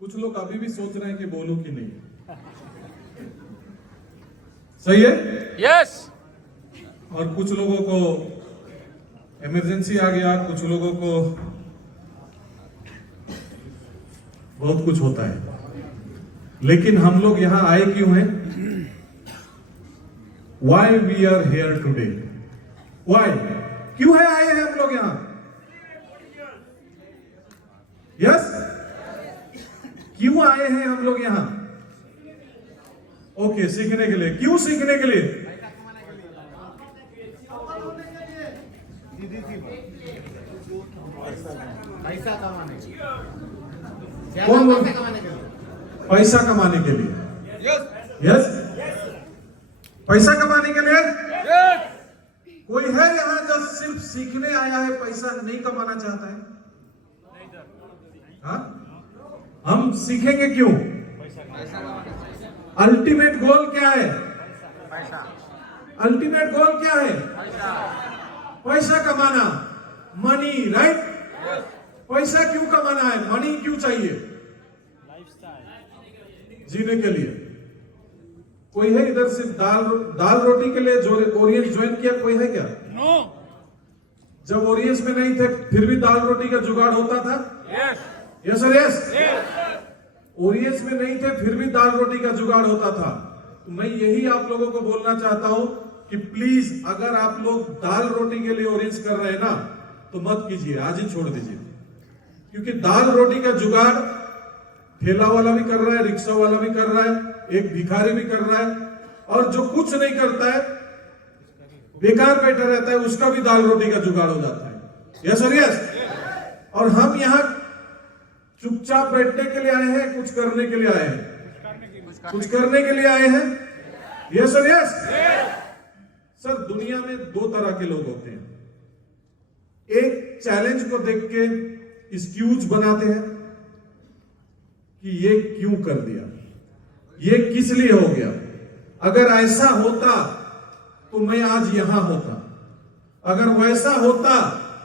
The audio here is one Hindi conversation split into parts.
कुछ लोग अभी भी सोच रहे हैं कि बोलूं कि नहीं। सही है? यस। और कुछ लोगों को इमरजेंसी आ गया, कुछ लोगों को बहुत कुछ होता है, लेकिन हम लोग यहां आए क्यों हैं? Why we are here today? Why? क्यों है आए हैं हम लोग यहां? यस? क्यों आए हैं हम लोग यहां? ओके, सीखने के लिए। क्यों सीखने के लिए? पैसा कमाने के लिए। कौन बोल? पैसा कमाने के लिए। पैसा कमाने के लिए। यस? पैसा कमाने के लिए? कोई है यहां जो सिर्फ सीखने आया है, पैसा नहीं कमाना चाहता है? हाँ? हम सीखेंगे क्यों? अल्टीमेट गोल क्या है? अल्टीमेट गोल क्या है? पैसा कमाना। Money, right? पैसा क्यों कमाना है? मनी क्यों चाहिए? जीने के लिए। कोई है इधर सिर्फ दाल रोटी के लिए जो ओरियंस ज्वाइन किया? कोई है क्या? नो। जब ओरियंस में नहीं थे फिर भी दाल रोटी का जुगाड़ होता था? यस। Yes sir, yes. ओरियंस में नहीं थे फिर भी दाल रोटी का जुगाड़ होता था। तो मैं यही आप लोगों को बोलना चाहता हूं कि प्लीज, अगर आप लोग दाल रोटी के लिए ओरियंस कर रहे हैं ना, तो मत कीजिए, आज ही छोड़ दीजिए। क्योंकि दाल रोटी का जुगाड़ ठेला वाला भी कर रहा है, रिक्शा वाला भी कर रहा है, एक भिखारी भी कर रहा है, और जो कुछ नहीं करता है, बेकार बैठा रहता है, उसका भी दाल रोटी का जुगाड़ हो जाता है। Yes sir, yes. और हम यहां चुपचाप बैठने के लिए आए हैं, कुछ करने के लिए आए हैं? कुछ करने के लिए आए हैं? Yes sir, yes. सर, दुनिया में दो तरह के लोग होते हैं। एक चैलेंज को देख के एक्सक्यूज बनाते हैं कि ये क्यों कर दिया, ये किस लिए हो गया, अगर ऐसा होता तो मैं आज यहां होता, अगर वैसा होता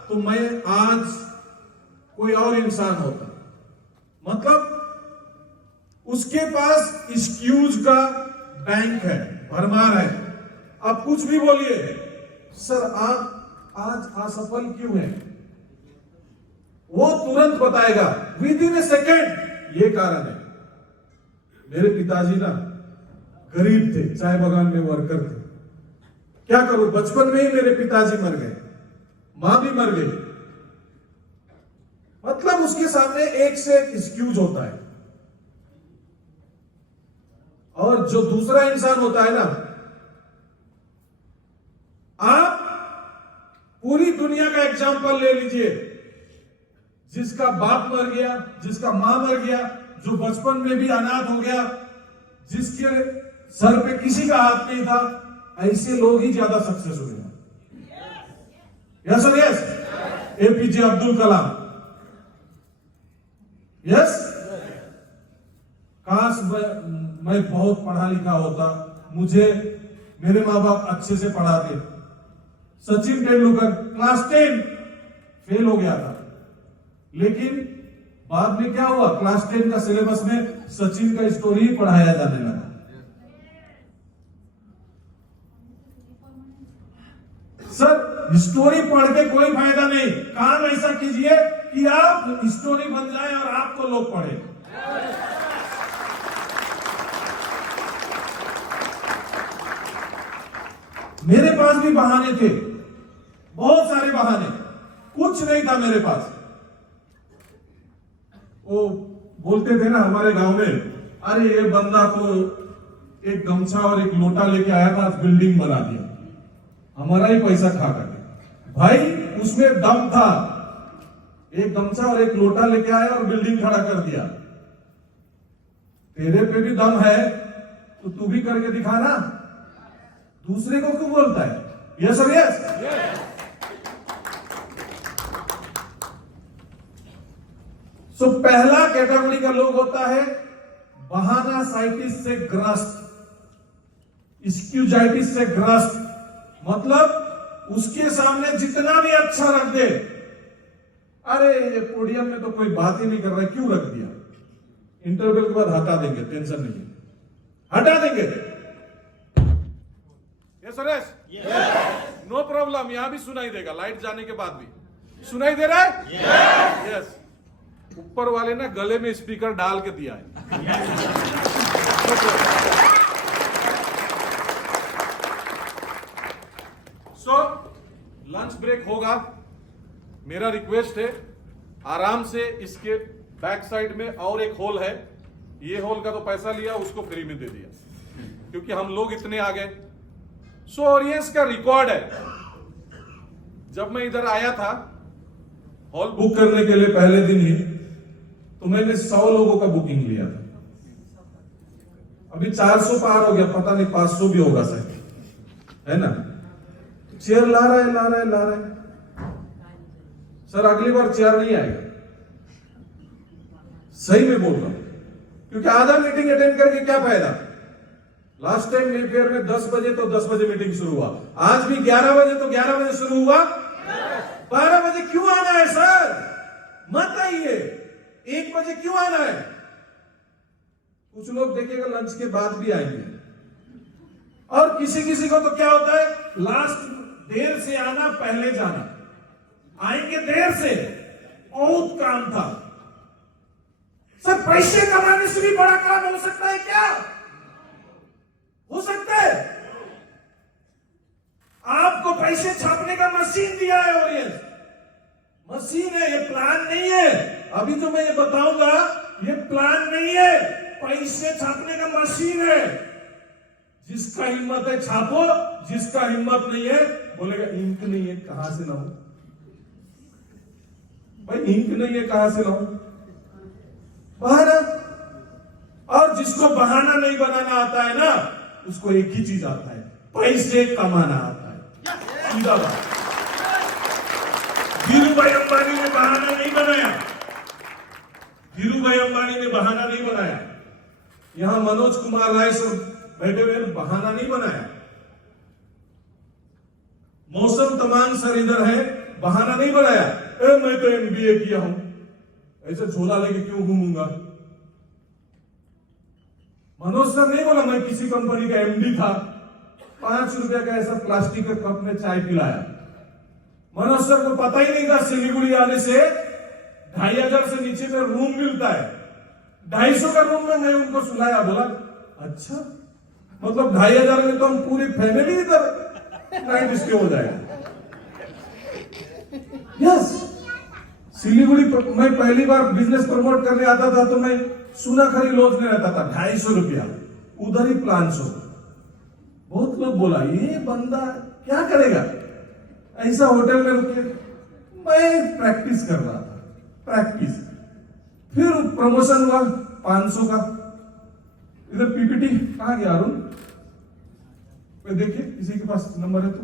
तो मैं आज कोई और इंसान होता। मतलब उसके पास एक्सक्यूज का बैंक है, भरमार है। आप कुछ भी बोलिए, सर आप आज असफल क्यों है, वो तुरंत बताएगा विद इन ए सेकेंड, ये कारण है। मेरे पिताजी ना गरीब थे, चाय बागान में वर्कर थे। क्या करूं, बचपन में ही मेरे पिताजी मर गए, मां भी मर गई। मतलब उसके सामने एक से एक एक्सक्यूज होता है। और जो दूसरा इंसान होता है ना, आप पूरी दुनिया का एग्जाम्पल ले लीजिए, जिसका बाप मर गया, जिसका मां मर गया, जो बचपन में भी अनाथ हो गया, जिसके सर पे किसी का हाथ नहीं था, ऐसे लोग ही ज्यादा सक्सेस हुए हैं। Yes sir, yes. APJ Abdul Kalam, yes. काश मैं बहुत पढ़ा लिखा होता, मुझे मेरे माँ बाप अच्छे से पढ़ाते। सचिन तेंदुलकर क्लास 10 फेल हो गया था, लेकिन बाद में क्या हुआ, क्लास 10 का सिलेबस में सचिन का स्टोरी ही पढ़ाया जाने लगा। सर, स्टोरी पढ़ के कोई फायदा नहीं, काम ऐसा कीजिए कि आप स्टोरी बन जाए और आपको लोग पढ़े। मेरे पास भी बहाने थे, बहुत सारे बहाने, कुछ नहीं था मेरे पास। वो बोलते थे ना हमारे गांव में, अरे ये बंदा तो एक गमछा और एक लोटा लेके आया था, बिल्डिंग बना दिया, हमारा ही पैसा खा करके। भाई उसमें दम था, एक गमछा और एक लोटा लेके आया और बिल्डिंग खड़ा कर दिया। तेरे पे भी दम है तो तू भी करके दिखा ना, दूसरे को क्यों बोलता है? Yes sir, yes. सो पहला कैटेगरी का लोग होता है बहाना साइटिस से ग्रस्त, एक्सक्यूजाइटिस से ग्रस्त। मतलब उसके सामने जितना भी अच्छा रख दे, अरे ये पोडियम में तो कोई बात ही नहीं कर रहा है, क्यों रख दिया? इंटरवल के बाद हटा देंगे, टेंशन नहीं है, हटा देंगे। यस सुरेश, नो प्रॉब्लम, यहां भी सुनाई देगा, लाइट जाने के बाद भी सुनाई दे रहा है। यस, ऊपर वाले ने गले में स्पीकर डाल के दिया है। सो लंच ब्रेक होगा, मेरा रिक्वेस्ट है आराम से, इसके बैक साइड में और एक हॉल है, ये हॉल का तो पैसा लिया, उसको फ्री में दे दिया क्योंकि हम लोग इतने आ गए। सो ऑडियंस का रिकॉर्ड है, जब मैं इधर आया था हॉल बुक करने के लिए पहले दिन ही, तो मैंने 100 लोगों का बुकिंग लिया था। अभी 400 पार हो गया, पता नहीं 500 भी होगा सर, है ना? चेयर ला रहा है सर, अगली बार चेयर नहीं आएगा, सही में बोल रहा हूं, क्योंकि आधा मीटिंग अटेंड करके क्या फायदा? लास्ट टाइम मेफेयर में 10 बजे तो 10 बजे मीटिंग शुरू हुआ, आज भी 11 बजे तो 11 बजे शुरू हुआ। 12 बजे क्यों आना है सर? मत आइए, 1 बजे क्यों आना है? कुछ लोग देखिएगा लंच के बाद भी आएंगे, और किसी किसी को तो क्या होता है, लास्ट देर से आना, पहले जाना, आएंगे देर से, बहुत काम था सर। पैसे कमाने से भी बड़ा काम हो सकता है क्या? हो सकता है। आपको पैसे छापने का मशीन दिया है, ऑडियंस मशीन है, ये प्लान नहीं है। अभी जो मैं ये बताऊंगा ये प्लान नहीं है, पैसे छापने का मशीन है। जिसका हिम्मत है छापो, जिसका हिम्मत नहीं है बोलेगा इंक नहीं है, कहां से लाऊं भाई, इंक नहीं है कहां से लाऊं? बहाना। और जिसको बहाना नहीं बनाना आता है ना, उसको एक ही चीज आता है, पैसे कमाना आता है। सीधा बात। धीरूभाई अंबानी ने बहाना नहीं बनाया, धीरूभाई अंबानी ने बहाना नहीं बनाया, यहां मनोज कुमार राय सब बैठे हुए बहाना नहीं बनाया, मौसम तमाम सर इधर है, बहाना नहीं बनाया, मैं तो MBA किया हूं, ऐसे झोला लेके क्यों घूमूंगा। मनोज सर नहीं बोला मैं किसी कंपनी का MD था, 5 रुपए का ऐसा प्लास्टिक के कप में चाय पिलाया। मनोज सर को पता ही नहीं था सिलीगुड़ी आने से 2500 से नीचे में रूम मिलता है, 250 का रूम में मैं उनको सुलाया, बोला अच्छा मतलब 2500 में तो हम पूरी फैमिली इधर नाइट स्टे हो जाएगा। यस, सिलीगुड़ी मैं पहली बार बिजनेस प्रमोट करने आता था तो मैं सुनाखरी लॉज में रहता था, 250 रुपया, उधर ही प्लान शो। बहुत लोग बोला ये बंदा क्या करेगा ऐसा होटल में रुके। मैं प्रैक्टिस कर रहा था, प्रैक्टिस। फिर प्रमोशन हुआ 500 का। इधर PPT कहां गया अरुण? देखिए किसी के पास नंबर है तो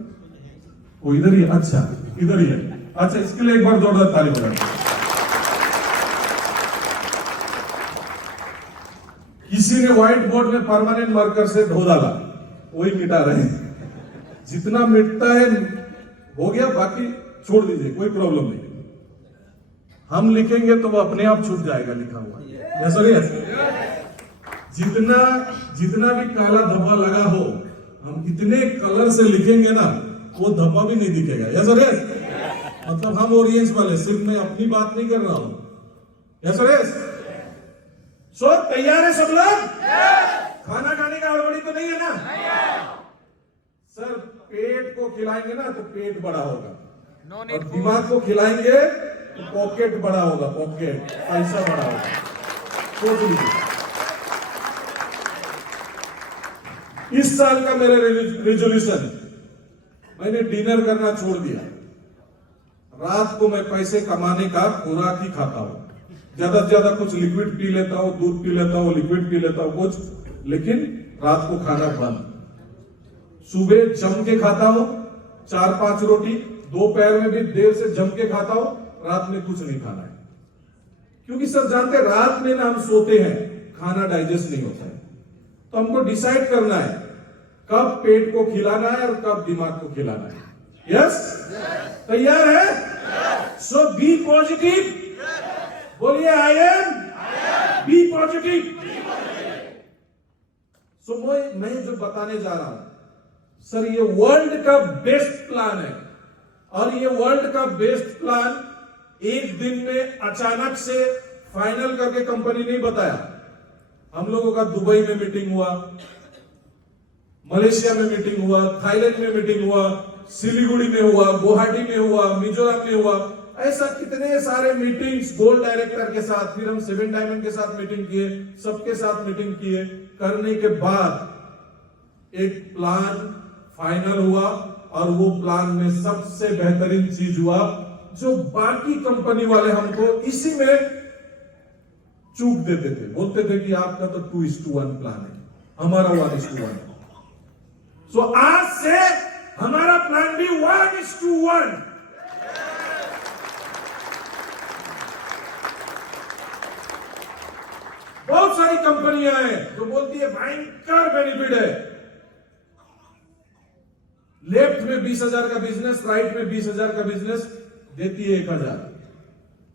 वो इधर ही, अच्छा इधर ही है। अच्छा, इसके लिए एक बार जोरदार ताली बजाएं। किसी ने व्हाइट बोर्ड में परमानेंट मार्कर से ढो डाला, वही मिटा रहे हैं। जितना मिटता है हो गया, बाकी छोड़ दीजिए, कोई प्रॉब्लम नहीं। हम लिखेंगे तो वो अपने आप छूट जाएगा लिखा हुआ। जितना भी काला धब्बा लगा हो, हम इतने कलर से लिखेंगे ना, वो धब्बा भी नहीं दिखेगा। यस मतलब हम ओरियंस वाले, सिर्फ मैं अपनी बात नहीं कर रहा हूं। यस सो तैयार है सब लोग? खाना खाने का हड़बड़ी तो नहीं है ना? सर पेट को खिलाएंगे ना तो पेट बड़ा होगा, और दिमाग को खिलाएंगे तो पॉकेट बड़ा होगा, पॉकेट पैसा बड़ा होगा। सोच लीजिए, इस साल का मेरा रेजोल्यूशन, मैंने डिनर करना छोड़ दिया। रात को मैं पैसे कमाने का खुराक ही खाता हूं, ज्यादा से ज्यादा कुछ लिक्विड पी लेता हूं, दूध पी लेता हूं, लिक्विड पी लेता हूं कुछ, लेकिन रात को खाना बंद। सुबह जम के खाता हूं 4-5 रोटी, दोपहर में भी देर से जम के खाता हूं, रात में कुछ नहीं खाना है। क्योंकि सर जानते हैं रात में ना हम सोते हैं, खाना डाइजेस्ट नहीं होता है, तो हमको डिसाइड करना है कब पेट को खिलाना है और कब दिमाग को खिलाना है। यस, तैयार है? सो बी पॉजिटिव, बोलिए आई एम बी पॉजिटिव। सो मैं जो बताने जा रहा हूं सर, ये वर्ल्ड का बेस्ट प्लान है, और ये वर्ल्ड का बेस्ट प्लान एक दिन में अचानक से फाइनल करके कंपनी नहीं बताया। हम लोगों का दुबई में मीटिंग हुआ, मलेशिया में मीटिंग हुआ, थाईलैंड में मीटिंग हुआ, सिलीगुड़ी में हुआ, गुवाहाटी में हुआ, मिजोरम में हुआ, ऐसा कितने सारे मीटिंग्स गोल्ड डायरेक्टर के साथ, फिर हम 7 डायमंड के साथ मीटिंग किए, सबके साथ मीटिंग किए, करने के बाद एक प्लान फाइनल हुआ, और वो प्लान में सबसे बेहतरीन चीज हुआ जो बाकी कंपनी वाले हमको इसी में चूक देते थे, बोलते थे कि आपका तो 2:1 प्लान है, हमारा 1:1। सो आज से हमारा प्लान भी 1:1। बहुत सारी कंपनियां हैं जो बोलती है भयंकर बेनिफिट है, लेफ्ट में 20,000 का बिजनेस, राइट में 20,000 का बिजनेस देती है 1,000,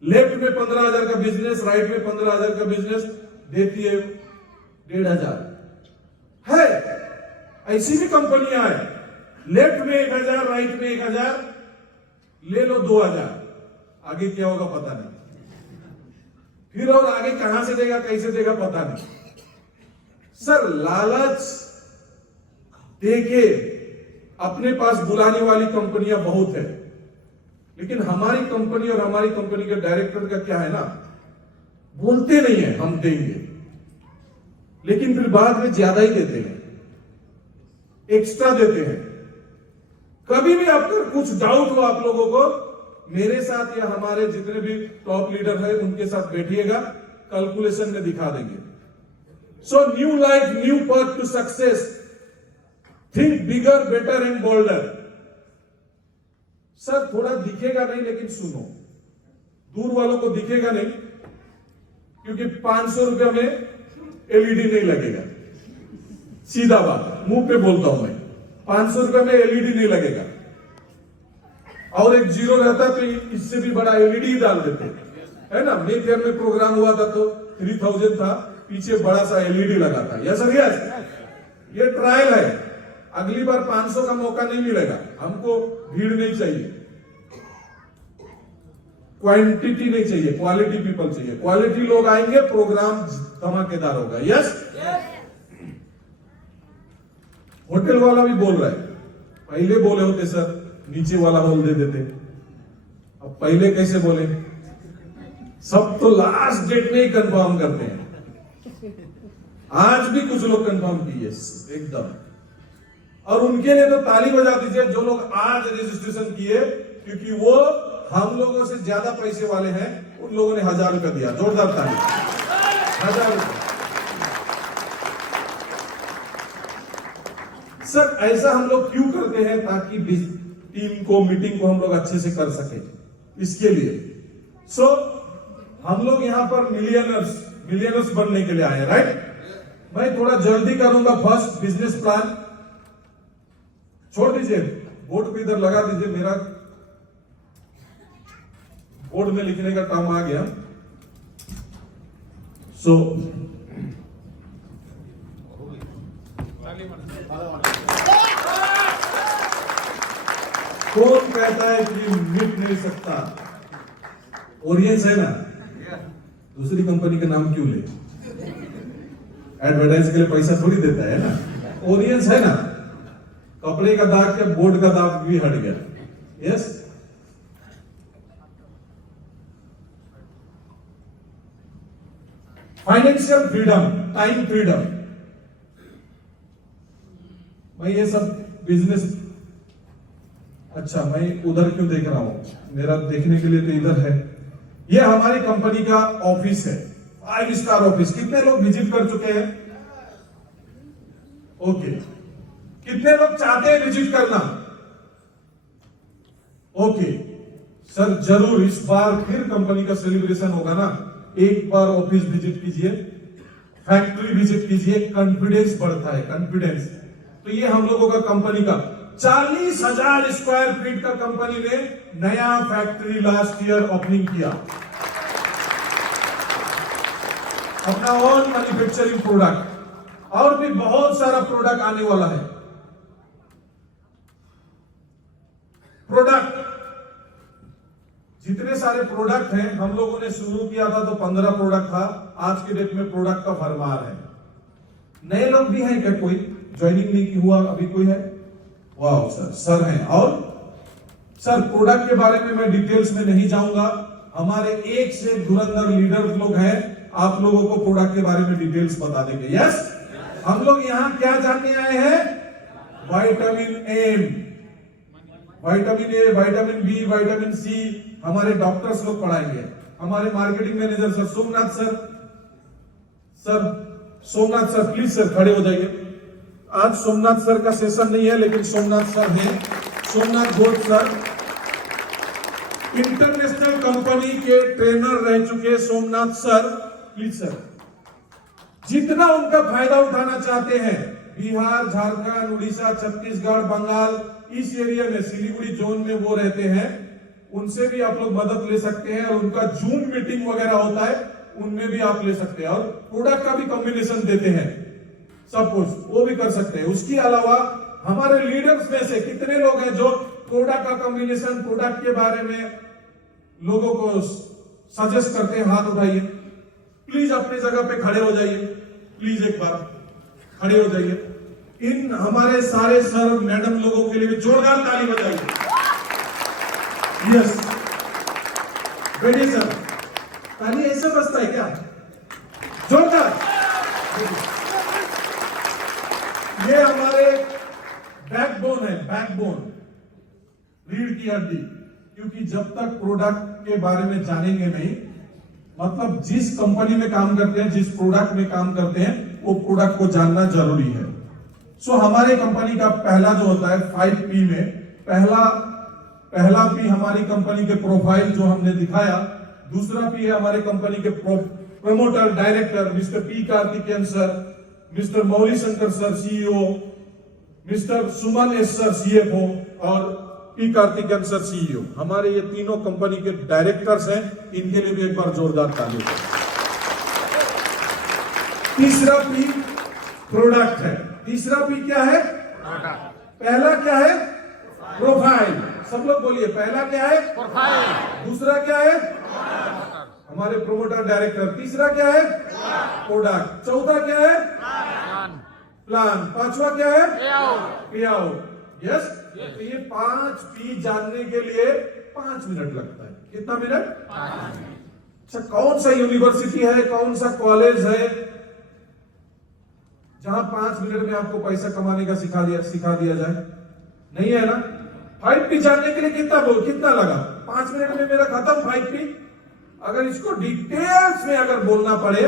लेफ्ट में 15,000 का बिजनेस, राइट में 15,000 का बिजनेस देती है 1,500 है। ऐसी भी कंपनियां हैं, लेफ्ट में 1,000, राइट में 1,000, ले लो 2,000, आगे क्या होगा पता नहीं, फिर और आगे कहां से देगा कैसे देगा पता नहीं। सर लालच देके अपने पास बुलाने वाली कंपनियां बहुत है, लेकिन हमारी कंपनी और हमारी कंपनी के डायरेक्टर का क्या है ना, बोलते नहीं है हम देंगे, लेकिन फिर बाद में ज्यादा ही देते हैं, एक्स्ट्रा देते हैं। कभी भी आपको कुछ डाउट हो आप लोगों को, मेरे साथ या हमारे जितने भी टॉप लीडर है उनके साथ बैठिएगा, कैलकुलेशन में दिखा देंगे। So new life, new path to success, think bigger, better and bolder. Sir थोड़ा दिखेगा नहीं, लेकिन सुनो, दूर वालों को दिखेगा नहीं, क्योंकि 500 रुपया में एलईडी नहीं लगेगा, सीधा बात मुंह पे बोलता हूं मैं, 500 रुपया में एलईडी नहीं लगेगा, और एक जीरो रहता तो इससे भी बड़ा एलईडी ही डाल देते, है ना। मे फेयर में प्रोग्राम हुआ था तो 3000 था, पीछे बड़ा सा एलईडी लगा था। यस सर यस, ये ट्रायल है, अगली बार 500 का मौका नहीं मिलेगा, हमको भीड़ नहीं चाहिए, क्वांटिटी नहीं चाहिए, क्वालिटी पीपल चाहिए, क्वालिटी लोग आएंगे, प्रोग्राम धमाकेदार होगा। यस, होटल वाला भी बोल रहा है, पहले बोले होते सर नीचे वाला हॉल दे देते, अब पहले कैसे बोले, सब तो लास्ट डेट में ही कंफर्म करते हैं। आज भी कुछ लोग कंफर्म किए एकदम, और उनके लिए तो ताली बजा दीजिए जो लोग आज रजिस्ट्रेशन किए, क्योंकि वो हम लोगों से ज्यादा पैसे वाले हैं, उन लोगों ने 1,000 रुपया दिया, जोरदार ताली, 1,000 रुपया। सर ऐसा हम लोग क्यों करते हैं, ताकि टीम को, मीटिंग को हम लोग अच्छे से कर सके, इसके लिए। सो हम लोग यहां पर मिलियनर्स बनने के लिए आए हैं, राइट। मैं थोड़ा जल्दी करूंगा। फर्स्ट बिजनेस प्लान छोड़ दीजिए, बोर्ड पे इधर लगा दीजिए, मेरा बोर्ड में लिखने का काम आ गया। सो कौन कहता है कि मिट नहीं सकता, ओरियंस है ना, दूसरी कंपनी का नाम क्यों ले, एडवर्टाइज के लिए पैसा थोड़ी देता है ना, ओरियंस है ना, कपड़े का दाग क्या बोर्ड का दाग भी हट गया। Yes, financial freedom, time freedom. मैं ये सब बिजनेस, अच्छा मैं उधर क्यों देख रहा हूं, मेरा देखने के लिए तो इधर है। ये हमारी कंपनी का ऑफिस है, 5 स्टार ऑफिस। कितने लोग विजिट कर चुके हैं? ओके, कितने लोग चाहते हैं विजिट करना? ओके सर, जरूर इस बार फिर कंपनी का सेलिब्रेशन होगा ना, एक बार ऑफिस विजिट कीजिए, फैक्ट्री विजिट कीजिए, कॉन्फिडेंस बढ़ता है, कॉन्फिडेंस। तो ये हम लोगों का कंपनी का 40,000 स्क्वायर फीट का कंपनी ने नया फैक्ट्री लास्ट ईयर ओपनिंग किया, अपना ओन मैन्युफैक्चरिंग प्रोडक्ट, और भी बहुत सारा प्रोडक्ट आने वाला है। प्रोडक्ट, जितने सारे प्रोडक्ट हैं, हम लोगों ने शुरू किया था तो 15 प्रोडक्ट था, आज के डेट में प्रोडक्ट का भरमार है। नए लोग भी हैं क्या? कोई ज्वाइनिंग नहीं हुआ अभी? कोई है? वाह सर हैं। और सर प्रोडक्ट के बारे में मैं डिटेल्स में नहीं जाऊंगा, हमारे एक से धुरंधर लीडर्स लोग हैं, आप लोगों को प्रोडक्ट के बारे में डिटेल्स बता देंगे। यस, हम लोग यहां क्या जानने आए हैं? Vitamin M, vitamin A, vitamin B, vitamin C हमारे डॉक्टर्स लोग पढ़ाएंगे। हमारे marketing manager sir Somnath sir please sir खड़े हो जाइए। आज सोमनाथ सर का सेशन नहीं है, लेकिन सोमनाथ सर हैं, Somnath Ghosh sir international company के ट्रेनर रह चुके सोमनाथ सर, प्लीज सर। जितना उनका फायदा उठाना चाहते हैं, बिहार, झारखंड, उड़ीसा, छत्तीसगढ़, बंगाल, इस एरिया में सिलीगुड़ी जोन में वो रहते हैं, उनसे भी आप लोग मदद ले सकते हैं। और उनका जूम मीटिंग वगैरह होता है, उनमें भी आप ले सकते हैं, और प्रोडक्ट का भी कॉम्बिनेशन देते हैं, सब कुछ वो भी कर सकते हैं। उसके अलावा हमारे लीडर्स में से कितने लोग हैं जो प्रोडक्ट का कॉम्बिनेशन, प्रोडक्ट के बारे में लोगों को सजेस्ट करते हैं? हाथ उठाइए प्लीज, अपनी जगह पे खड़े हो जाइए, प्लीज एक बार खड़े हो जाइए। इन हमारे सारे सर मैडम लोगों के लिए भी जोरदार ताली बजाइए। यस, बैठिए सर। ताली ऐसे बजता है क्या? जोरदार। ये हमारे बैकबोन है, बैकबोन, रीढ़ की हड्डी। क्योंकि जब तक प्रोडक्ट के बारे में जानेंगे नहीं, मतलब जिस कंपनी में काम करते हैं, जिस प्रोडक्ट में काम करते हैं, वो प्रोडक्ट को जानना जरूरी है। सो हमारे कंपनी का पहला जो होता है 5P में, पहला P हमारी कंपनी के प्रोफाइल जो हमने दिखाया, दूसरा P है हमारे कंपनी के promoter director mister P Karthikeyan sir, mister Mouli Shankar sir CEO, mister Suman S sir CFO और पी कार्तिकेयन सर सीईओ। हमारे ये तीनों कंपनी के डायरेक्टर्स हैं, इनके लिए भी एक बार जोरदार ताली। तीसरा P प्रोडक्ट है। तीसरा P क्या है? पहला क्या है? प्रोफाइल। सब लोग बोलिए, पहला क्या है? प्रोफाइल। दूसरा क्या है? हमारे प्रोमोटर डायरेक्टर। तीसरा क्या है? प्रोडक्ट। चौथा क्या है? प्लान। पांचवा क्या है? पे आउट। यस, तो ये 5P जानने के लिए 5 मिनट लगता है। कितना मिनट? अच्छा, कौन सा यूनिवर्सिटी है, कौन सा कॉलेज है जहां 5 मिनट में आपको पैसा कमाने का सिखा दिया जाए? नहीं है ना। 5P जानने के लिए कितना लगा? 5 मिनट में मेरा खत्म 5P। अगर इसको डिटेल्स में अगर बोलना पड़े,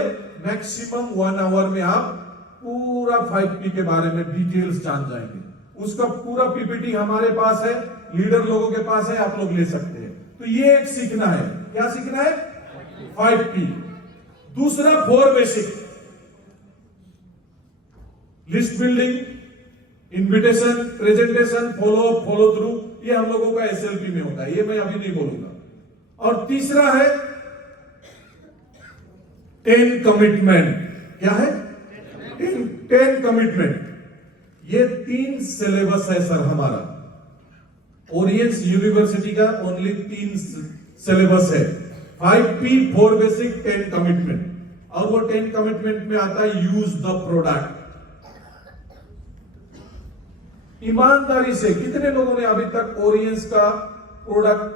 मैक्सिमम 1 आवर में आप पूरा 5P के बारे में डिटेल्स जान जाएंगे। उसका पूरा पीपीटी हमारे पास है, लीडर लोगों के पास है, आप लोग ले सकते हैं। तो ये एक सीखना है। क्या सीखना है? 5P। दूसरा 4 basic, list building, invitation, presentation, follow through, ये हम लोगों का SLP में होता है, ये मैं अभी नहीं बोलूंगा। और तीसरा है 10 कमिटमेंट। क्या है? 10 कमिटमेंट। ये 3 सिलेबस है सर हमारा। ओरिएंट यूनिवर्सिटी का ओनली 3 सिलेबस है, 5P, 4 बेसिक, 10 कमिटमेंट। और वो 10 कमिटमेंट में आता है यूज द प्रोडक्ट। ईमानदारी से कितने लोगों ने अभी तक ओरिएंट का प्रोडक्ट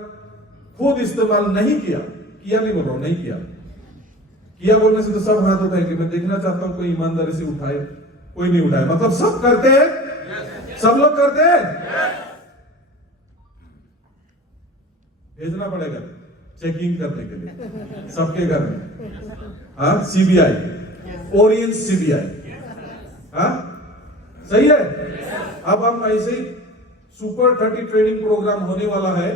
खुद इस्तेमाल नहीं किया? नहीं बोल रहा हूं, नहीं किया बोलने से तो सब हाथ उठाएंगे। मैं देखना चाहता हूं कोई ईमानदारी से उठाए। कोई नहीं उठाए, मतलब सब करते हैं। सब लोग करते हैं। भेजना पड़ेगा चेकिंग करने के लिए सबके घर में। हाँ, CBI, ओरिएंट CBI। हाँ, सही है। अब हम ऐसे ही सुपर 30 ट्रेनिंग प्रोग्राम होने वाला है,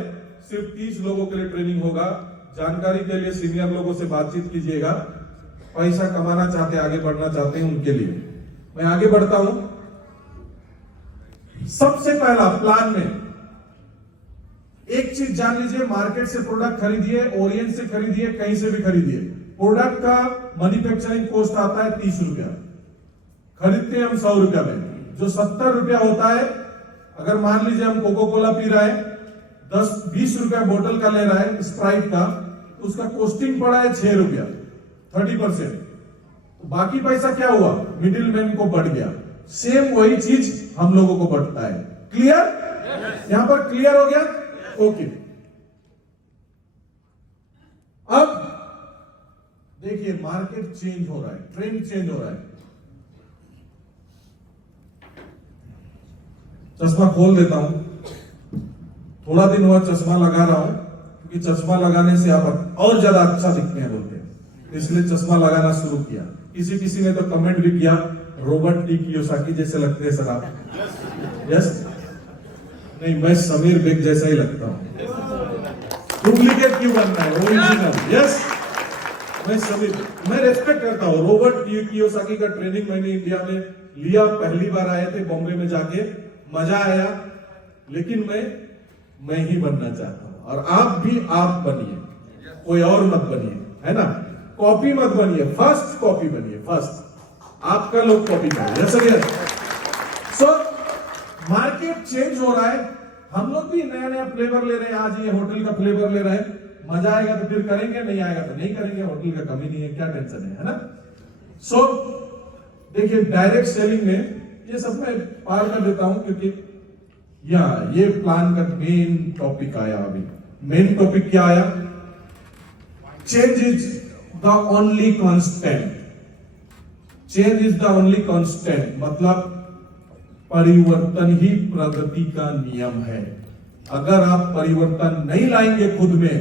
सिर्फ 30 लोगों के लिए ट्रेनिंग होगा। जानकारी के लिए सीनियर लोगों से बातचीत कीजिएगा। पैसा कमाना चाहते हैं, आगे बढ़ना चाहते हैं, उनके लिए मैं आगे बढ़ता हूं। सबसे पहला प्लान में एक चीज जान लीजिए, मार्केट से प्रोडक्ट खरीदिए, ओरिएंट से खरीदिए, कहीं से भी खरीदिए, प्रोडक्ट का मैन्युफैक्चरिंग कॉस्ट आता है 30 रुपया, खरीदते हैं हम 100 रुपया में। जो 70 रुपया होता है, अगर मान लीजिए हम कोको कोला पी रहा है, 10-20 रुपया बोतल का ले रहा है स्प्राइट का, तो उसका कॉस्टिंग पड़ा है 6 रुपया, 30%। तो बाकी पैसा क्या हुआ, मिडिल मैन को बढ़ गया। सेम वही चीज हम लोगों को बढ़ता है। क्लियर? यहां पर क्लियर हो गया? ओके। अब देखिए मार्केट चेंज हो रहा है, ट्रेंड चेंज हो रहा है। चश्मा खोल देता हूं, थोड़ा दिन हुआ चश्मा लगा रहा हूं, क्योंकि चश्मा लगाने से आप और ज्यादा अच्छा दिखते हैं बोलते हैं, इसलिए चश्मा लगाना शुरू किया। किसी ने तो कमेंट भी किया, रॉबर्ट टी कियोसाकी जैसे लगते हैं सर आप। यस? नहीं, मैं समीर बेग जैसा ही लगता हूं। डुप्लीकेट क्यों बनना है, ओरिजिनल। यस, मैं समीर, मैं रेस्पेक्ट करता हूं। रॉबर्ट टी कियोसाकी का ट्रेनिंग मैंने इंडिया में लिया, पहली बार आए थे बॉम्बे में जाके, मजा आया। लेकिन मैं ही बनना चाहता हूं, और आप भी आप बनिए, कोई और मत बनिए, है ना? कॉपी मत बनिए, फर्स्ट कॉपी बनिए, फर्स्ट आपका लोग कॉपी करें। सो मार्केट चेंज हो रहा है, हम लोग भी नया नया फ्लेवर ले रहे हैं। आज ये होटल का फ्लेवर ले रहे हैं, मजा आएगा तो फिर करेंगे, नहीं आएगा तो नहीं करेंगे, होटल का कमी नहीं है, क्या टेंशन है ना? सो देखिए डायरेक्ट सेलिंग में ये सब मैं पार कर देता हूं, क्योंकि ये प्लान का मेन टॉपिक आया। अभी मेन टॉपिक क्या आया? Change is the only constant. Change is the only constant मतलब परिवर्तन ही प्रगति का नियम है। अगर आप परिवर्तन नहीं लाएंगे खुद में,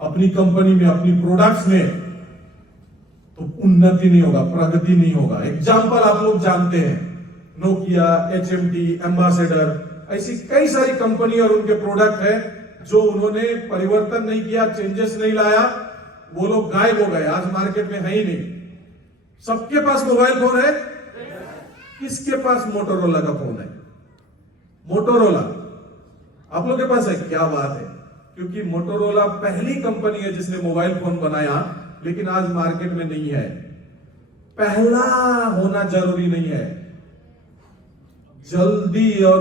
अपनी कंपनी में, अपनी प्रोडक्ट्स में, तो उन्नति नहीं होगा, प्रगति नहीं होगा। एग्जाम्पल आप लोग जानते हैं, नोकिया, HMT, एम्बेसडर, ऐसी कई सारी कंपनी और उनके प्रोडक्ट है जो उन्होंने परिवर्तन नहीं किया, चेंजेस नहीं लाया, वो लोग गायब हो गए, आज मार्केट में है ही नहीं। सबके पास मोबाइल फोन है, किसके पास मोटोरोला का फोन है? मोटोरोला आप लोग के पास है? क्या बात है, क्योंकि मोटोरोला पहली कंपनी है जिसने मोबाइल फोन बनाया, लेकिन आज मार्केट में नहीं है। पहला होना जरूरी नहीं है, जल्दी और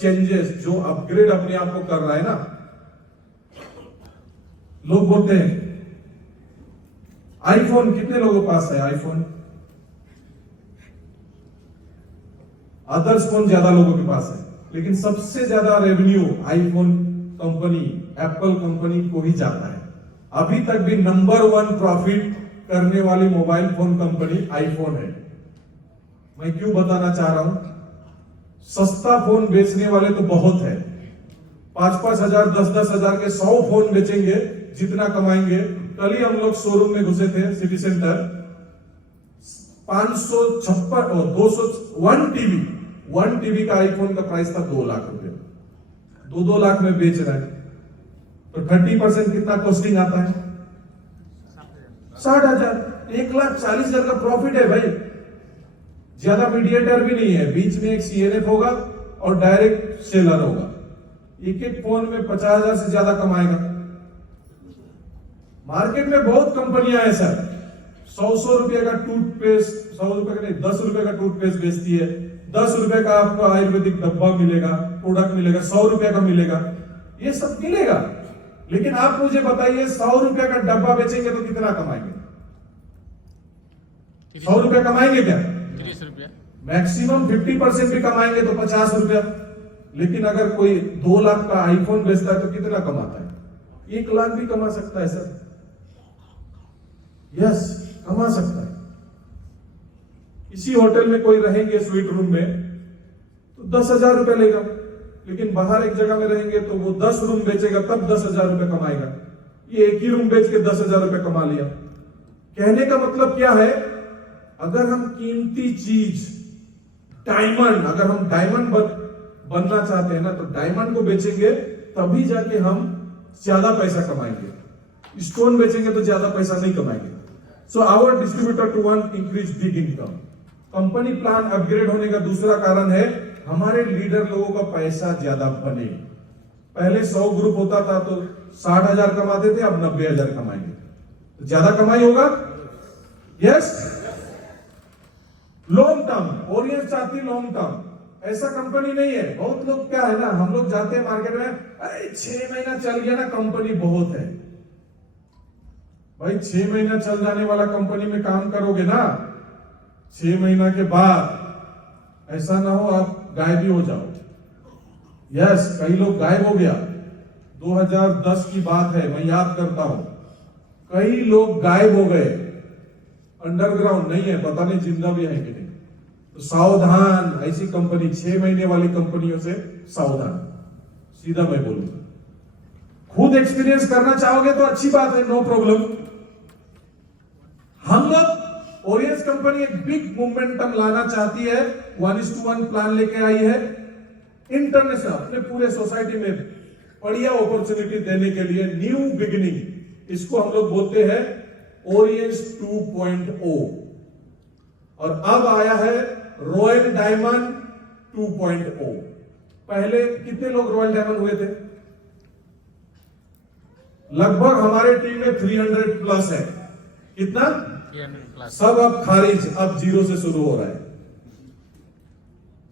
चेंजेस जो अपग्रेड अपने आप को कर रहा है ना। लोग बोलते हैं आईफोन, कितने लोगों के पास है आईफोन? अदर्स फोन ज्यादा लोगों के पास है, लेकिन सबसे ज्यादा revenue iPhone company, Apple company को ही जाता है। अभी तक भी नंबर 1 प्रॉफिट करने वाली मोबाइल फोन कंपनी आईफोन है। मैं क्यों बताना चाह रहा हूं? सस्ता फोन बेचने वाले तो बहुत है, 5-5 हजार, 10-10 हजार के 100 फोन बेचेंगे, जितना कमाएंगे। कल ही हम लोग शोरूम में घुसे थे सिटी सेंटर, 556 और 200 1 टीबी का आईफोन का प्राइस था 2 लाख रुपए, 2 लाख में बेच रहा है। तो 30% कितना कॉस्टिंग आता है? 60,000, 1,40,000 का प्रॉफिट है भाई। ज्यादा मीडिएटर भी नहीं है, बीच में एक CNF होगा और डायरेक्ट सेलर होगा। एक फोन में 50,000 से ज्यादा कमाएगा। मार्केट में बहुत कंपनियां हैं सर, 100 रुपए का टूथपेस्ट, 100 रुपए का नहीं, 10 रुपए का टूथपेस्ट बेचती है, 10 रुपए का आपको आयुर्वेदिक डब्बा मिलेगा, प्रोडक्ट मिलेगा, 100 रुपए का मिलेगा, ये सब मिलेगा। लेकिन आप मुझे बताइए 100 रुपए का डब्बा बेचेंगे तो कितना कमाएंगे? 100 रुपए कमाएंगे क्या? 30 रुपया। मैक्सिमम 50% भी कमाएंगे तो 50 रुपया। लेकिन अगर कोई 2 लाख का आईफोन बेचता है तो कितना कमाता है? 1 लाख भी कमा सकता है सर। यस, कमा सकता है। इसी होटल में कोई रहेंगे स्वीट रूम में तो 10,000 रुपए लेगा, लेकिन बाहर एक जगह में रहेंगे तो वो 10 रूम बेचेगा, तब 10,000 रुपए कमाएगा। ये एक ही रूम बेच के 10,000 रुपए कमा लिया। कहने का मतलब क्या है? अगर हम कीमती चीज डायमंड, अगर हम डायमंड बनना चाहते हैं ना, तो डायमंड को बेचेंगे तभी जाके हम ज्यादा पैसा कमाएंगे। स्टोन बेचेंगे तो ज्यादा पैसा नहीं कमाएंगे। So our distributor to one increase big income. Company plan upgrade होने का दूसरा कारण है हमारे लीडर लोगों का पैसा ज्यादा बने। पहले 100 ग्रुप होता था तो 60,000 कमाते थे, अब 90,000 कमाएंगे तो ज्यादा कमाई होगा। यस, लॉन्ग टर्म ओरिएंट चाहती, लॉन्ग टर्म। ऐसा कंपनी नहीं है। बहुत लोग क्या है ना, हम लोग जाते हैं मार्केट में, अरे 6 महीना चल गया ना, कंपनी बहुत है। भाई 6 महीना चल जाने वाला कंपनी में काम करोगे ना, 6 महीना के बाद ऐसा ना हो आप गायब ही हो जाओ। यस, कई लोग गायब हो गया। 2010 की बात है, मैं याद करता हूं, कई लोग गायब हो गए। अंडरग्राउंड नहीं है, पता नहीं जिंदा भी है कि नहीं। तो सावधान, ऐसी कंपनी 6 महीने वाली कंपनियों से सावधान। सीधा मैं बोलूंगा, खुद एक्सपीरियंस करना चाहोगे तो अच्छी बात है, नो प्रॉब्लम। हम लोग ओरियंस कंपनी एक बिग मोमेंटम लाना चाहती है, 1:1 प्लान लेके आई है, इंटरनेशनल अपने पूरे सोसाइटी में बढ़िया अपॉर्चुनिटी देने के लिए, न्यू बिगिनिंग। इसको हम लोग बोलते हैं ओरियंस 2.0। और अब आया है रॉयल डायमंड 2.0। पहले कितने लोग रॉयल डायमंड हुए थे? लगभग हमारे टीम में 300 प्लस है। कितना? 300 प्लस। सब अब खारिज, अब 0 से शुरू हो रहा है।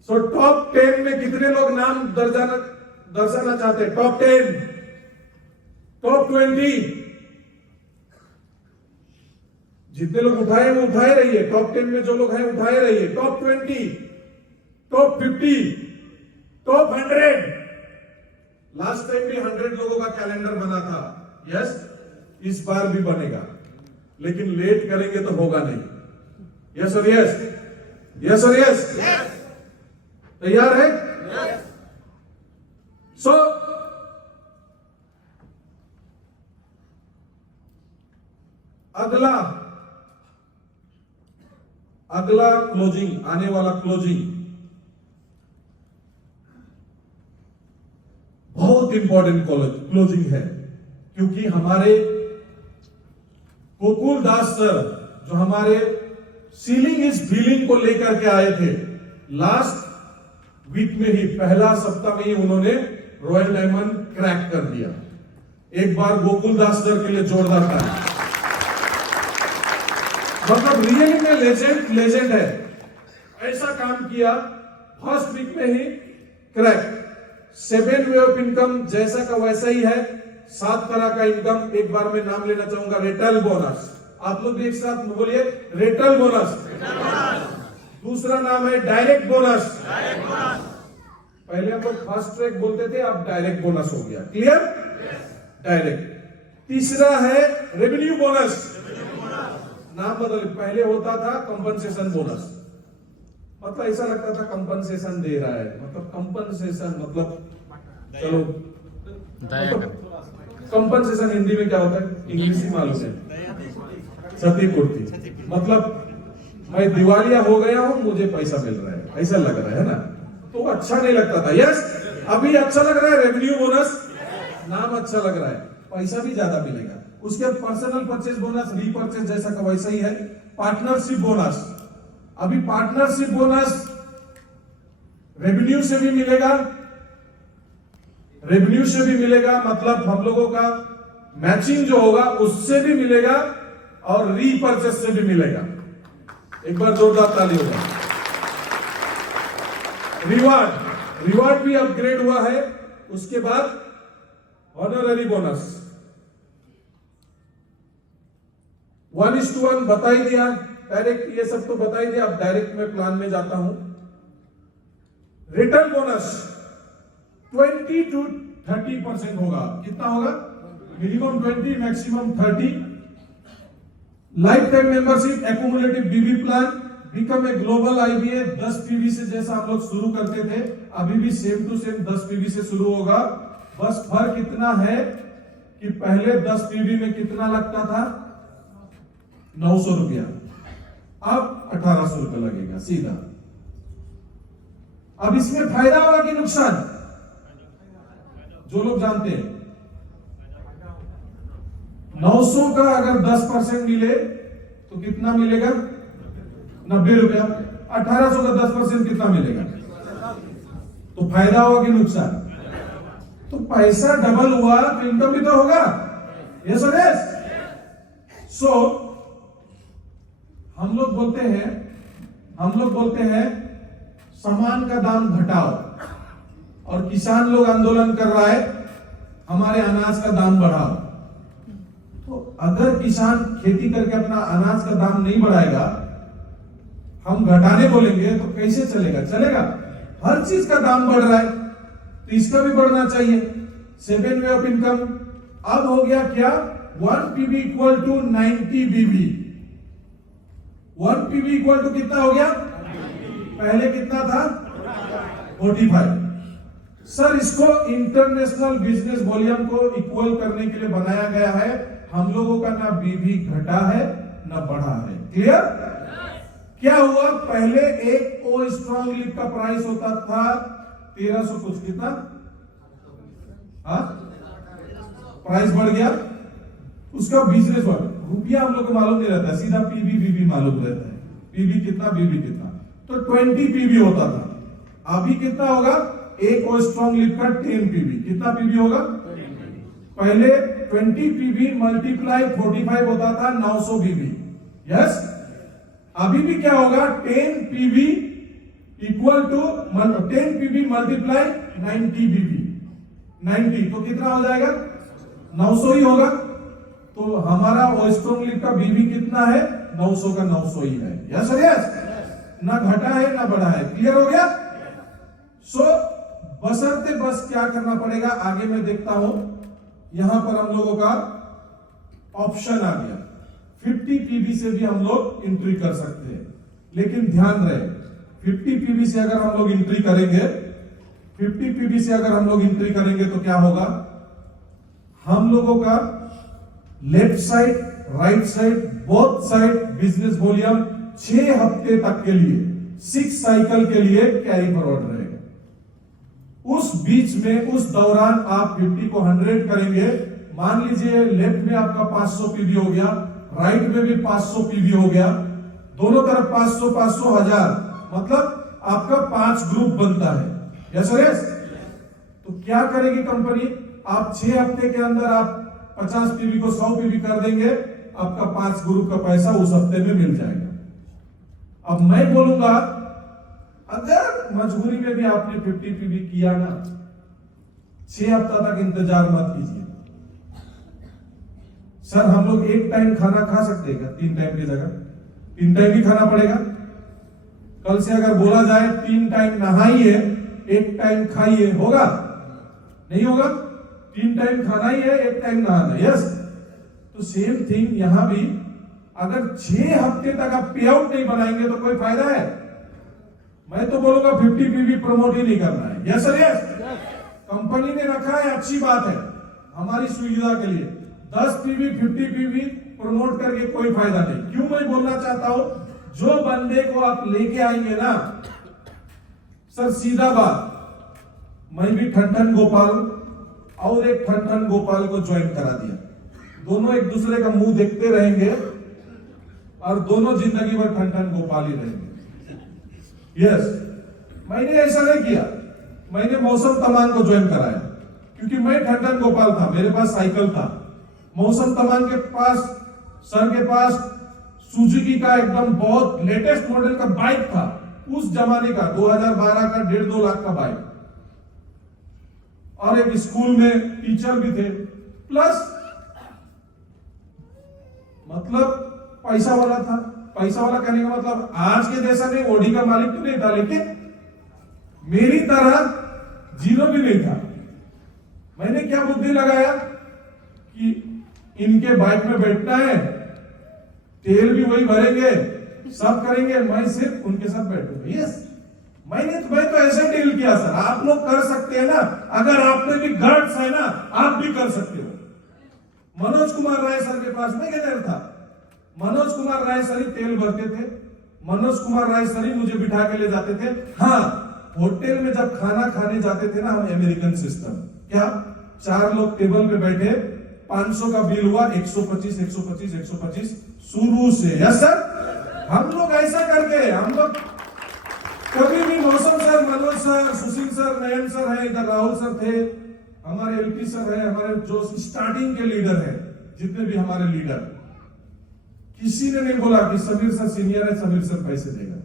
सो टॉप 10 में कितने लोग नाम दर्शाना चाहते हैं? Top 10, top 20। जितने लोग उठाए वो उठाए रहिए। टॉप 10 में जो लोग हैं उठाए रहिए। Top 20, top 50, top 100। Last time भी 100 लोगों का कैलेंडर बना था। यस, इस बार भी बनेगा, लेकिन लेट करेंगे तो होगा नहीं। यस और यस, यस और यस, तैयार है? सो अगला क्लोजिंग, आने वाला क्लोजिंग बहुत इंपॉर्टेंट क्लोजिंग है, क्योंकि हमारे गोकुल दास सर जो हमारे सीलिंग इज फीलिंग को लेकर के आए थे, लास्ट वीक में ही, पहला सप्ताह में ही उन्होंने रॉयल डायमंड क्रैक कर दिया। एक बार गोकुल दास सर के लिए जोरदार ताली। मतलब रियली में लेजेंड है। ऐसा काम किया, फर्स्ट वीक में ही क्रैक। 7 वे ऑफ इनकम जैसा का वैसा ही है। 7 तरह का इनकम। एक बार मैं नाम लेना चाहूंगा, रेटल बोनस। आप लोग भी एक साथ बोलिए, रेटल बोनस। दूसरा नाम है डायरेक्ट बोनस। पहले हम लोग फास्ट ट्रैक बोलते थे, अब डायरेक्ट बोनस हो गया। क्लियर? डायरेक्ट। तीसरा है रेवेन्यू बोनस। नाम बदल, पहले होता था कंपनसेशन बोनस। मतलब ऐसा लगता था कंपनसेशन दे रहा है, मतलब कंपनसेशन मतलब चलो, कंपनसेशन हिंदी में क्या होता है? इंग्लिश ही मालूम है, क्षतिपूर्ति। मतलब मैं दिवालिया हो गया हूं, मुझे पैसा मिल रहा है, ऐसा लग रहा है ना, तो अच्छा नहीं लगता था। यस, अभी अच्छा लग रहा है। रेवेन्यू बोनस, नाम अच्छा लग रहा है, पैसा भी ज्यादा मिलेगा। उसके बाद पर्सनल परचेज बोनस, रीपरचेज जैसा का वैसा ही है। पार्टनरशिप बोनस, अभी पार्टनरशिप बोनस रेवेन्यू से भी मिलेगा, रेवेन्यू से भी मिलेगा, मतलब हम लोगों का मैचिंग जो होगा उससे भी मिलेगा और रीपरचेज से भी मिलेगा। एक बार जोरदार ताली होगा। रिवार्ड भी अपग्रेड हुआ है। उसके बाद ऑनररी बोनस 1:1 बता ही दिया, डायरेक्ट ये सब तो बता ही दिया। अब डायरेक्ट में प्लान में जाता हूं। रिटर्न बोनस 20 to 30% होगा। कितना होगा? Minimum 20, maximum 30। Life time membership, accumulative BB plan, become a global IBA 10 PV से जैसा हम लोग शुरू करते थे, अभी भी सेम टू सेम 10 पीवी से शुरू होगा। बस फर्क इतना है कि पहले 10 पीवी में कितना लगता था? 900 रुपया, अब 1800 रुपया लगेगा सीधा। अब इसमें फायदा होगा कि नुकसान? जो लोग जानते हैं 900 का अगर 10% मिले तो कितना मिलेगा? 90 रुपया। 1800 का 10% कितना मिलेगा? फायदा होगा कि नुकसान? तो पैसा डबल हुआ तो इनकम भी तो होगा। यस और यस? सो हम लोग बोलते हैं सामान का दाम घटाओ, और किसान लोग आंदोलन कर रहा है हमारे अनाज का दाम बढ़ाओ। तो अगर किसान खेती करके अपना अनाज का दाम नहीं बढ़ाएगा, हम घटाने बोलेंगे तो कैसे चलेगा? हर चीज का दाम बढ़ रहा है तो इसका भी बढ़ना चाहिए। 7 वे ऑफ इनकम अब हो गया क्या? 1 PB equal to 90 BB। 1 PB equal to कितना हो गया? पहले कितना था? 45। सर इसको इंटरनेशनल बिजनेस वॉल्यूम को इक्वल करने के लिए बनाया गया है। हम लोगों का ना बीबी घटा है ना बढ़ा है। क्लियर? क्या हुआ? पहले एक ओ स्ट्रॉन्ग लिप का प्राइस होता था 1300 कुछ, कितना? प्राइस बढ़ गया, उसका बिजनेस बढ़, रुपया हम लोग को मालूम नहीं रहता, सीधा पीबी बीबी मालूम रहता है। पीबी कितना, बीबी कितना। तो 20 पीबी होता था। अभी कितना होगा? एक ओ स्ट्रॉन्ग लिप का 10 पीबी। कितना पीबी होगा? पहले 20 पीबी मल्टीप्लाई 45 होता था 900 बीबी। यस? अभी भी क्या होगा? 10 PB equal to 10 PB multiply 90 BB. 90 तो कितना हो जाएगा? 900 ही होगा। तो हमारा ओ स्ट्रॉन्ग लिप का बीबी कितना है? 900 का 900 ही है। यस और यस? ना घटा है ना बढ़ा है। क्लियर हो गया? सो बशर्ते बस क्या करना पड़ेगा, आगे मैं देखता हूं। यहां पर हम लोगों का ऑप्शन आ गया, 50 पीबी से भी हम लोग एंट्री कर सकते हैं। लेकिन ध्यान रहे, 50 पीबी से अगर हम लोग एंट्री करेंगे, 50 पीबी से अगर हम लोग एंट्री करेंगे तो क्या होगा? हम लोगों का left side, right side, both side business volume 6 हफ्ते तक के लिए, 6 साइकिल के लिए कैरी फॉरवर्ड रहेगा। उस बीच में, उस दौरान आप 50 को 100 करेंगे। मान लीजिए लेफ्ट में आपका 500 पीबी हो गया, राइट में भी 500 पीबी हो गया, दोनों तरफ 500 500 1000, मतलब आपका 5 ग्रुप बनता है। Yes yes? तो क्या करेगी कंपनी? आप 6 हफ्ते के अंदर आप 50 पीबी को 100 पीबी कर देंगे, आपका 5 ग्रुप का पैसा उस हफ्ते में मिल जाएगा। अब मैं बोलूंगा अगर मजबूरी में भी आपने 50 पीबी किया ना, 6 हफ्ता तक इंतजार मत कीजिए। सर हम लोग एक टाइम खाना खा सकते हैं क्या? 3 टाइम की जगह 3 टाइम ही खाना पड़ेगा? कल से अगर बोला जाए 3 टाइम नहाइए 1 टाइम खाइए, होगा? नहीं होगा। 3 टाइम खाना ही है, 1 टाइम नहाना। यस? तो सेम थिंग यहां भी, अगर 6 हफ्ते तक आप पे आउट नहीं बनाएंगे तो कोई फायदा है? मैं तो बोलूंगा 50 पीबी प्रमोट ही नहीं करना है। Yes sir? यस? कंपनी ने रखा है, अच्छी बात है, हमारी सुविधा के लिए। 10 पीबी 50 पीबी प्रमोट करके कोई फायदा नहीं। क्यों मैं बोलना चाहता हूं? जो बंदे को आप लेके आएंगे ना, सर सीधा बात, मैं भी ठन गोपाल और एक ठन गोपाल को ज्वाइन करा दिया। दोनों एक दूसरे का मुंह देखते रहेंगे और दोनों जिंदगी भर ठन गोपाल ही रहेंगे। यस? मैंने ऐसा नहीं किया, मैंने मौसम तमान को ज्वाइन कराया क्योंकि मैं ठन गोपाल था, मेरे पास साइकिल था। मौसम तमान के पास, सर के पास सुजुकी का एकदम बहुत लेटेस्ट मॉडल का बाइक था, उस जमाने का 2012 का 1.5-2 लाख का बाइक, और एक स्कूल में टीचर भी थे, प्लस मतलब पैसा वाला था। पैसा वाला कहने का मतलब आज के जैसा नहीं, ओडी का मालिक तो नहीं था, लेकिन मेरी तरह जीरो भी नहीं था। मैंने क्या बुद्धि लगाया कि इनके बाइक में बैठना है, तेल भी वही भरेंगे, सब करेंगे, मैं सिर्फ उनके साथ बैठूंगा। यस? मैं तो ऐसे डील किया सर। आप लोग कर सकते हैं ना, अगर आप में भी गट्स है ना, आप भी कर सकते हो। मनोज कुमार राय सर के पास मैं गया था, मनोज कुमार राय सर ही तेल भरते थे, मनोज कुमार राय सर ही मुझे बिठा के ले जाते थे। हाँ, होटल में जब खाना खाने जाते थे ना हम, अमेरिकन सिस्टम, क्या 4 लोग टेबल पे बैठे, 500 का बिल हुआ, 125 125 125 शुरू से। Yes sir? हम लोग ऐसा करके, हम लोग कभी भी मौसम सर, मनोज सर, सुशील सर, नयन सर है, इधर राहुल सर थे, हमारे एलपी सर है, हमारे जो स्टार्टिंग के लीडर हैं, जितने भी हमारे लीडर, किसी ने नहीं बोला कि समीर सर सीनियर है, समीर सर पैसे देगा।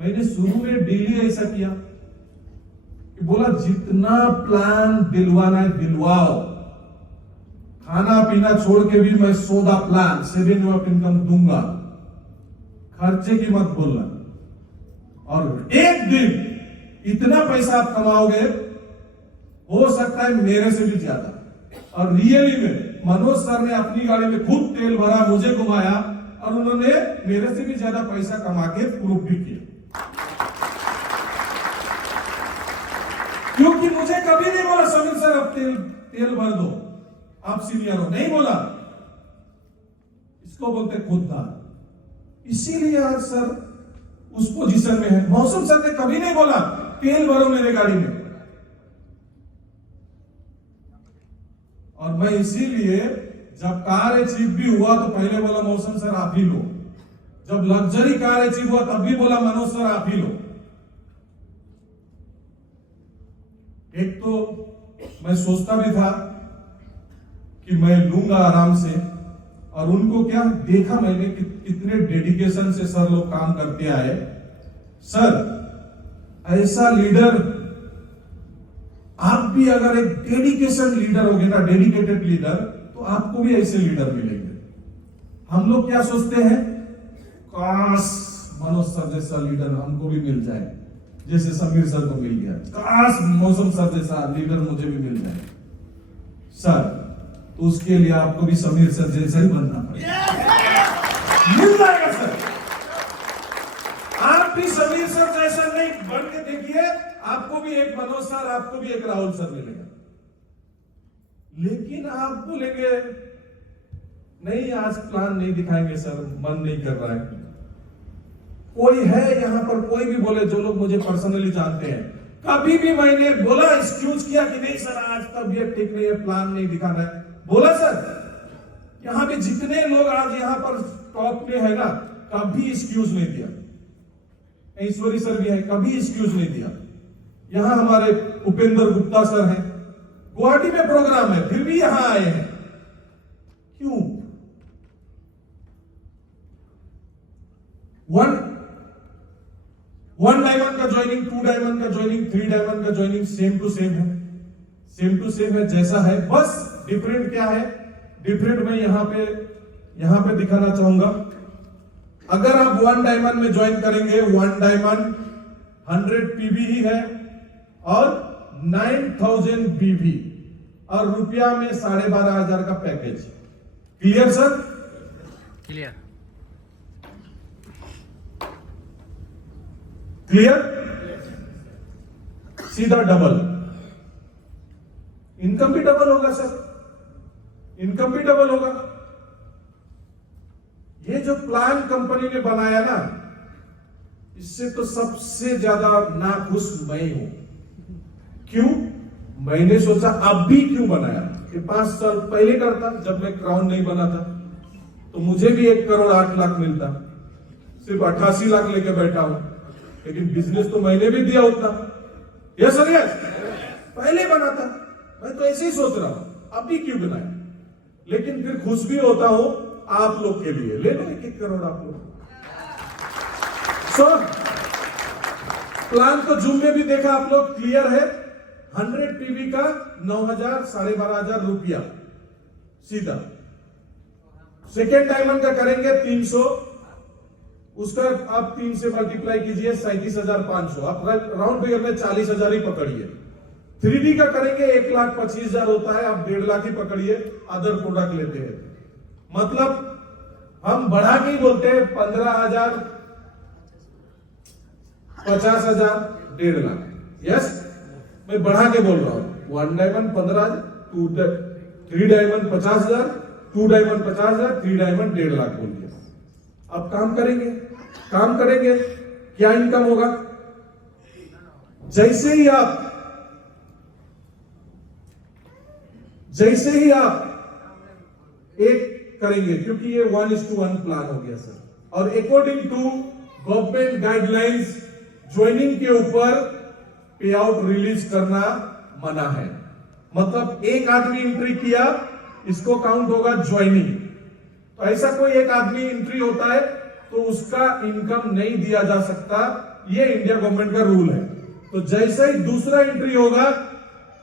मैंने शुरू में डेली ऐसा किया कि बोला जितना प्लान दिलवाना है दिलवाओ, खाना पीना छोड़ के भी मैं 100 प्लान सेविंग ऑफ इनकम दूंगा, खर्चे की मत बोलना। और एक दिन इतना पैसा आप कमाओगे, हो सकता है मेरे से भी ज्यादा। और रियली में मनोज सर ने अपनी गाड़ी में खुद तेल भरा, मुझे घुमाया, और उन्होंने मेरे से भी ज्यादा पैसा कमा के प्रूफ भी किया। क्योंकि मुझे कभी नहीं बोला समीर सर अब तेल भर दो, आप सीनियर हो, नहीं बोला। इसको बोलते खुददार। इसीलिए आज सर उस पोजीशन में है। मौसम सर ने कभी नहीं बोला तेल भरो मेरे गाड़ी में। और मैं इसीलिए जब कार अचीव भी हुआ तो पहले बोला मौसम सर आप ही लो, जब लग्जरी कार अचीव हुआ तब भी बोला मनोज सर आप ही लो। एक तो मैं सोचता भी था कि मैं लूंगा आराम से, और उनको क्या देखा मैंने कि कितने डेडिकेशन से सर लोग काम करते आए। सर ऐसा लीडर, आप भी अगर एक डेडिकेशन लीडर होगे ना, डेडिकेटेड लीडर, तो आपको भी ऐसे लीडर मिलेंगे। हम लोग क्या सोचते हैं, काश मनोज सर जैसा लीडर हमको भी मिल जाए, जैसे समीर सर को मिल गया, काश मौसम सर जैसा लीडर मुझे भी मिल जाए। सर तो उसके लिए आपको भी समीर सर जैसा ही बनना पड़ेगा। मिल जाएगा सर, आप भी समीर सर जैसा नहीं बन के देखिए, आपको भी एक मनोज सर, आपको भी एक राहुल सर मिलेगा। लेकिन आप बोलेंगे नहीं आज प्लान नहीं दिखाएंगे सर, मन नहीं कर रहा है। कोई है यहां पर, कोई भी बोले, जो लोग मुझे पर्सनली जानते हैं, कभी भी मैंने बोला एक्सक्यूज किया कि नहीं सर आज तबीयत ठीक नहीं है, प्लान नहीं दिखाना है, बोला सर? यहां पे जितने लोग आज यहां पर टॉप में है ना, कभी एक्सक्यूज नहीं दिया। ऐश्वरी सर भी है, कभी एक्सक्यूज नहीं दिया। यहां हमारे उपेंद्र गुप्ता सर हैं, गुवाहाटी में प्रोग्राम है फिर भी यहां आए हैं। क्यों? वन डायमंड का ज्वाइनिंग, 2 डायमंड का ज्वाइनिंग, 3 डायमंड का ज्वाइनिंग सेम टू सेम है, सेम टू सेम है, जैसा है। बस डिफरेंट क्या है, डिफरेंट मैं यहां पे दिखाना चाहूंगा। अगर आप 1 डायमंड में ज्वाइन करेंगे, 1 डायमंड 100 पीवी ही है और 9000 बीवी, और रुपया में 12,500 का package. Clear sir? Clear. Clear? सीधा डबल इनकम भी डबल होगा सर, इनकम भी डबल होगा। ये जो प्लान कंपनी ने बनाया ना, इससे तो सबसे ज्यादा नाखुश मैं हूं। क्यों? मैंने सोचा अब भी क्यों बनाया, कि 5 साल पहले करता, जब मैं क्राउन नहीं बना था, तो मुझे भी 1 करोड़ 8 लाख मिलता। सिर्फ 88 लाख लेके बैठा हूं, लेकिन बिजनेस तो मैंने भी दिया उतना। यस सर यस, पहले बना था, मैं तो ऐसे ही सोच रहा हूं अब भी क्यों बनाया। लेकिन फिर खुश भी होता हूं आप लोग के लिए। ले लो 1-1 करोड़ आप लोग। सो प्लान तो जूम में भी देखा आप लोग, क्लियर है। 100 पीवी का 9,000 12,500 रुपया सीधा। सेकेंड डायमंड का करेंगे 300, उसका आप 3 से मल्टीप्लाई कीजिए 37,500, आप राउंड फिगर में 40,000 ही पकड़िए। 3D का करेंगे 1,25,000 होता है, आप 1.5 लाख ही पकड़िए, अदर प्रोडक्ट लेते हैं। मतलब हम बढ़ा के ही बोलते हैं 15,000, 50,000, 1.5 लाख। यस, मैं बढ़ा के बोल रहा हूं। 1 diamond 15,000, 3 diamond 50,000, 2 diamond 50,000, 3 diamond 1.5 lakh बोलिए। अब काम करेंगे, काम करेंगे, क्या इनकम होगा? जैसे ही आप एक करेंगे, क्योंकि ये 1:1 प्लान हो गया सर, और according to government guidelines joining के ऊपर पे आउट रिलीज करना मना है। मतलब एक आदमी एंट्री किया, इसको काउंट होगा ज्वाइनिंग। तो ऐसा कोई एक आदमी एंट्री होता है तो उसका इनकम नहीं दिया जा सकता, ये इंडिया गवर्नमेंट का रूल है। तो जैसे ही दूसरा एंट्री होगा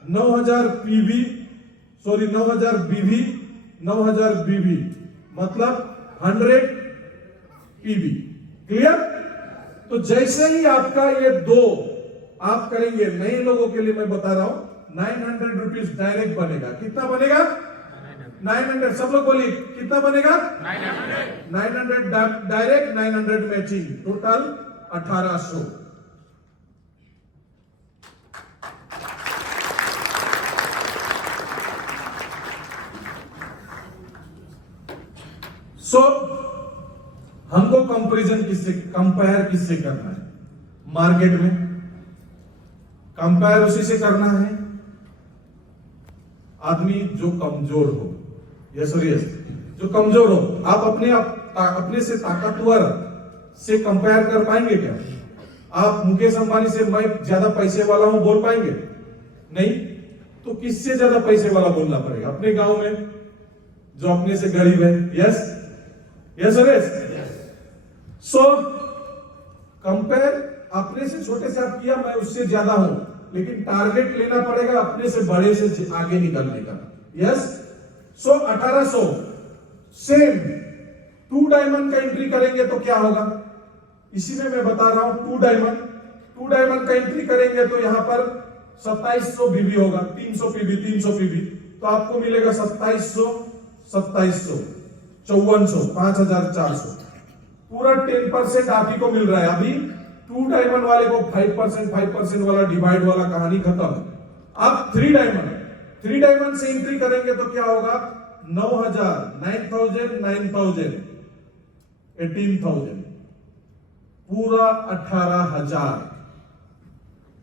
9000 पीवी, सॉरी 9000 बीवी, 9000 बीवी मतलब 100 पीवी। क्लियर? तो जैसे ही आपका ये दो आप करेंगे, नए लोगों के लिए मैं बता रहा हूं, 900 रुपीज डायरेक्ट बनेगा। कितना बनेगा? 900। सब लोग बोलिए कितना बनेगा? 900 डायरेक्ट, 900 मैचिंग, टोटल 1800। सो हमको कंपैरिजन किससे, कंपेयर किससे करना है? मार्केट में कंपेयर उसी से करना है आदमी जो कमजोर हो। यस और यस, जो कमजोर हो। आप अपने से ताकतवर से कंपेयर कर पाएंगे क्या? आप मुकेश अंबानी से मैं ज्यादा पैसे वाला हूं बोल पाएंगे? नहीं। तो किससे ज्यादा पैसे वाला बोलना पड़ेगा? अपने गांव में जो अपने से गरीब है। यस यस और यस। सो कंपेयर अपने से छोटे से आप किया, मैं उससे ज्यादा हूं, लेकिन टारगेट लेना पड़ेगा अपने से बड़े से आगे निकलने का। यस। सो 1800 सेम 2 डायमंड का एंट्री करेंगे तो क्या होगा? इसी में मैं बता रहा हूं। 2 डायमंड का एंट्री करेंगे तो यहां पर 2700 बीबी होगा, 300 पीबी, 300 पीबी, तो आपको मिलेगा 2700, 5400, 5400। पूरा 10% आप ही को मिल रहा है। अभी 2 डायमंड वाले को 5% वाला डिवाइड वाला कहानी खत्म। अब 3 डायमंड से एंट्री करेंगे तो क्या होगा? 9000, 9000, 9000, 18000, पूरा 18000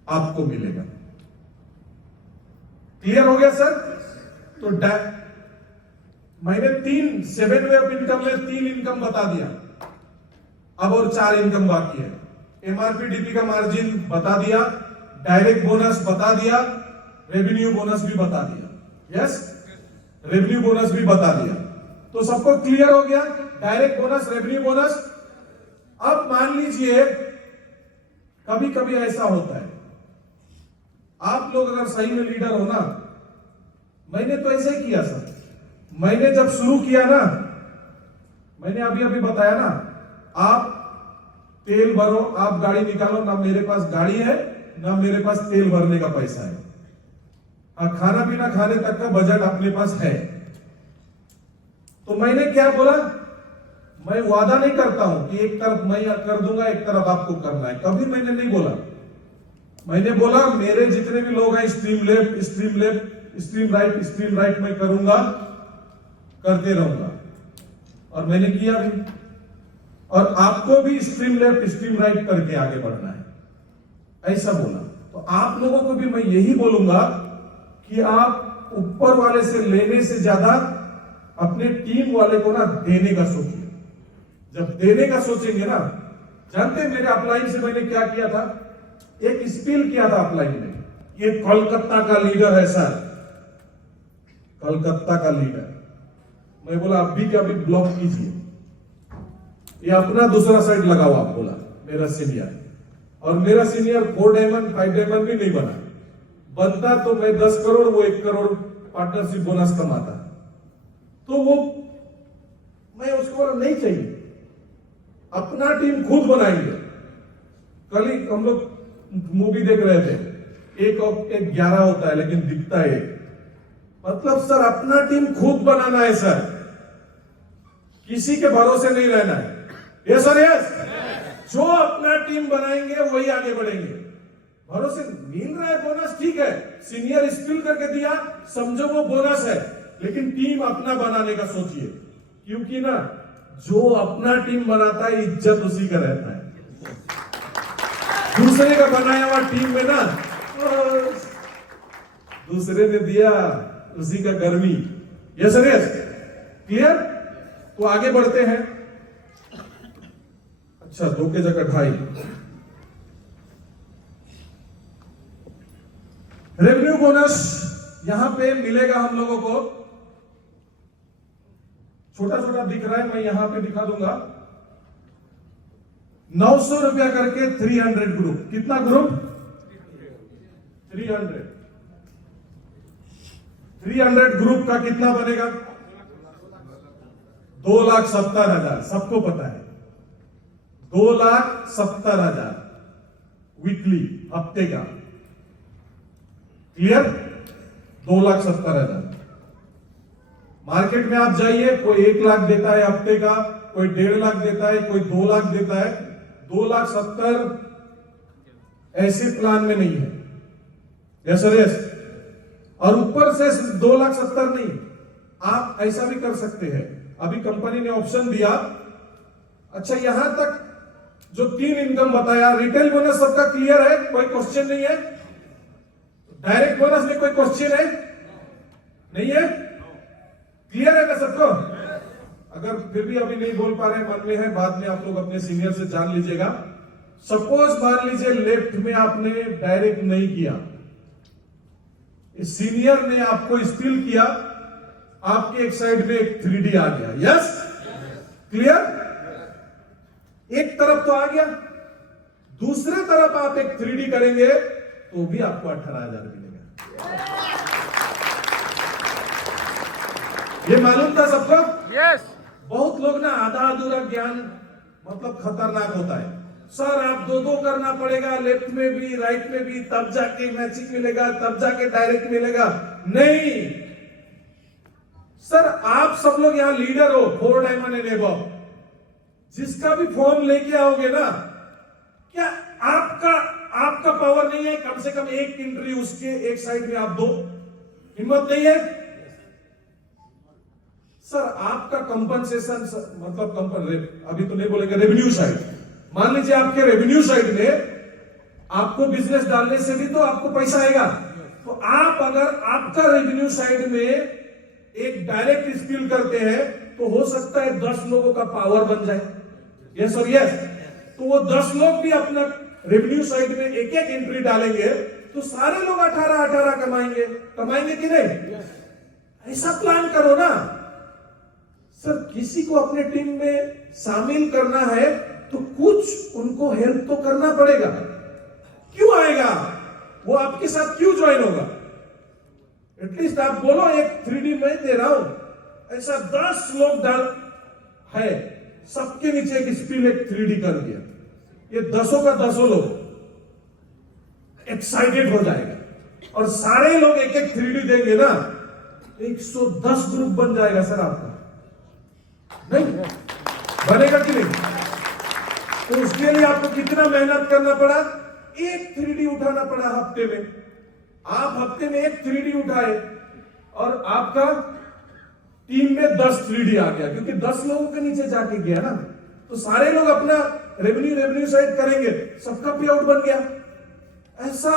आपको मिलेगा। क्लियर हो गया सर? तो मैंने 7 वे ऑफ इनकम में 3 इनकम बता दिया, अब और 4 इनकम बाकी है। एमआरपी डीपी का मार्जिन बता दिया, डायरेक्ट बोनस बता दिया, रेवेन्यू बोनस भी बता दिया। यस, रेवेन्यू बोनस भी बता दिया। तो सबको क्लियर हो गया? Direct bonus, revenue bonus. अब मान लीजिए कभी कभी ऐसा होता है, आप लोग अगर सही में लीडर हो ना, मैंने तो ऐसे ही किया सर। मैंने जब शुरू किया ना, मैंने अभी बताया ना, आप तेल भरो, आप गाड़ी निकालो, ना मेरे पास गाड़ी है ना मेरे पास तेल भरने का पैसा है। हाँ, खाना पीना खाने तक का बजट अपने पास है। तो मैंने क्या बोला? मैं वादा नहीं करता हूं कि एक तरफ मैं कर दूंगा, एक तरफ आपको करना है, कभी मैंने नहीं बोला। मैंने बोला मेरे जितने भी लोग हैं, स्ट्रीम लेफ्ट, स्ट्रीम राइट मैं करूंगा, करते रहूंगा, और मैंने किया भी। और आपको भी स्ट्रीम लेफ्ट, स्ट्रीम राइट करके आगे बढ़ना है, ऐसा बोला। तो आप लोगों को भी मैं यही बोलूंगा कि आप ऊपर वाले से लेने से ज्यादा अपने टीम वाले को ना देने का सोचिए। जब देने का सोचेंगे ना, जानते हैं मेरे अपलाइन से मैंने क्या किया था? एक स्पील किया था अपलाइन में, ये कोलकाता का लीडर है सर, कोलकाता का लीडर। मैं बोला अभी क्या, अभी ब्लॉक कीजिए, ये अपना दूसरा साइड लगाओ। आप बोला मेरा सीनियर, और मेरा सीनियर 4 डायमंड 5 डायमंड भी नहीं बनता तो मैं 10 करोड़, वो 1 करोड़ पार्टनरशिप बोनस कमाता। तो वो मैं उसको बोला नहीं चाहिए, अपना टीम खुद बनाएंगे। कल ही हम लोग मूवी देख रहे थे, 1 और 1 11 होता है लेकिन दिखता है 1। मतलब सर अपना टीम खुद बनाना है सर, किसी के भरोसे नहीं रहना है। Yes sir, yes. जो अपना टीम बनाएंगे वही आगे बढ़ेंगे। भरोसे मिल रहा है बोनस, ठीक है, सीनियर स्किल करके दिया, समझो वो बोनस है, लेकिन टीम अपना बनाने का सोचिए। क्योंकि ना जो अपना टीम बनाता है, इज्जत उसी का रहता है। दूसरे का बनाया हुआ टीम में ना, दूसरे ने दिया उसी का गर्मी। Yes sir, yes. क्लियर? तो आगे बढ़ते हैं। अच्छा, 2 के जगह 2.5। रेवेन्यू बोनस यहां पे मिलेगा हम लोगों को, छोटा छोटा दिख रहा है, मैं यहां पे दिखा दूंगा। 900 रुपया करके 300 ग्रुप। कितना ग्रुप? 300। 300 ग्रुप का कितना बनेगा? 2,70,000। सबको पता है 2,70,000 वीकली, हफ्ते का। क्लियर? 2,70,000। मार्केट में आप जाइए, कोई 1 लाख देता है हफ्ते का, कोई 1.5 लाख देता है, कोई 2 लाख देता है। 2,70,000 ऐसे प्लान में नहीं है। Yes sir, yes. और ऊपर से 2,70,000 नहीं, आप ऐसा भी कर सकते हैं। अभी कंपनी ने ऑप्शन दिया। अच्छा, यहां तक जो 3 इनकम बताया, रिटेल बोनस सबका क्लियर है, कोई क्वेश्चन नहीं है? डायरेक्ट बोनस में कोई क्वेश्चन है? नहीं है? क्लियर है ना सबको? अगर फिर भी अभी नहीं बोल पा रहे, मन में है, बाद में आप लोग अपने सीनियर से जान लीजिएगा। सपोज मान लीजिए लेफ्ट में आपने डायरेक्ट नहीं किया, सीनियर ने आपको स्टिल किया, आपके एक साइड में एक 3D आ गया। यस? क्लियर? एक तरफ तो आ गया, दूसरे तरफ आप एक 3D करेंगे तो भी आपको 18,000 मिलेगा। ये मालूम था सबको? यस। बहुत लोग ना आधा अधूरा ज्ञान मतलब खतरनाक होता है। सर आप दो करना पड़ेगा, लेफ्ट में भी राइट में भी, तब जाके मैचिंग मिलेगा, तब जाके डायरेक्ट मिलेगा। नहीं सर, आप सब लोग यहां लीडर हो, 4 डायमंड एंड एबव। जिसका भी फॉर्म लेके आओगे ना, क्या आपका पावर नहीं है कम से कम एक एंट्री उसके एक साइड में आप दो? हिम्मत नहीं है? सर आपका कंपनसेशन मतलब अभी तो नहीं बोलेंगे, रेवेन्यू साइड। मान लीजिए आपके रेवेन्यू साइड में आपको बिजनेस डालने से भी तो आपको पैसा आएगा। तो आप अगर आपका रेवेन्यू साइड में एक डायरेक्ट स्किल करते हैं तो हो सकता है 10 लोगों का पावर बन जाए। यस और यस। तो वो 10 लोग भी अपना रेवेन्यू साइड में एक एक एंट्री डालेंगे तो सारे लोग 18 कमाएंगे कि नहीं? ऐसा प्लान करो ना। सर किसी को अपने टीम में शामिल करना है तो कुछ उनको हेल्प तो करना पड़ेगा। क्यों आएगा वो, आपके साथ क्यों ज्वाइन होगा? एटलीस्ट आप बोलो एक 3D मैं दे रहा हूं। ऐसा 10 लोग डाल है, सबके नीचे एक स्पिल एक 3D कर दिया, ये 10 का 10 लोग एक्साइटेड हो जाएगा और सारे लोग एक एक 3D देंगे ना, 110 ग्रुप बन जाएगा सर आपका। नहीं बनेगा कि नहीं? तो उसके लिए आपको कितना मेहनत करना पड़ा? एक 3D उठाना पड़ा हफ्ते में। आप हफ्ते में एक 3D उठाए और आपका टीम में 10 3D आ गया, क्योंकि 10 लोगों के नीचे जाके गया ना, तो सारे लोग अपना रेवेन्यू साइड करेंगे, सबका पे आउट बन गया। ऐसा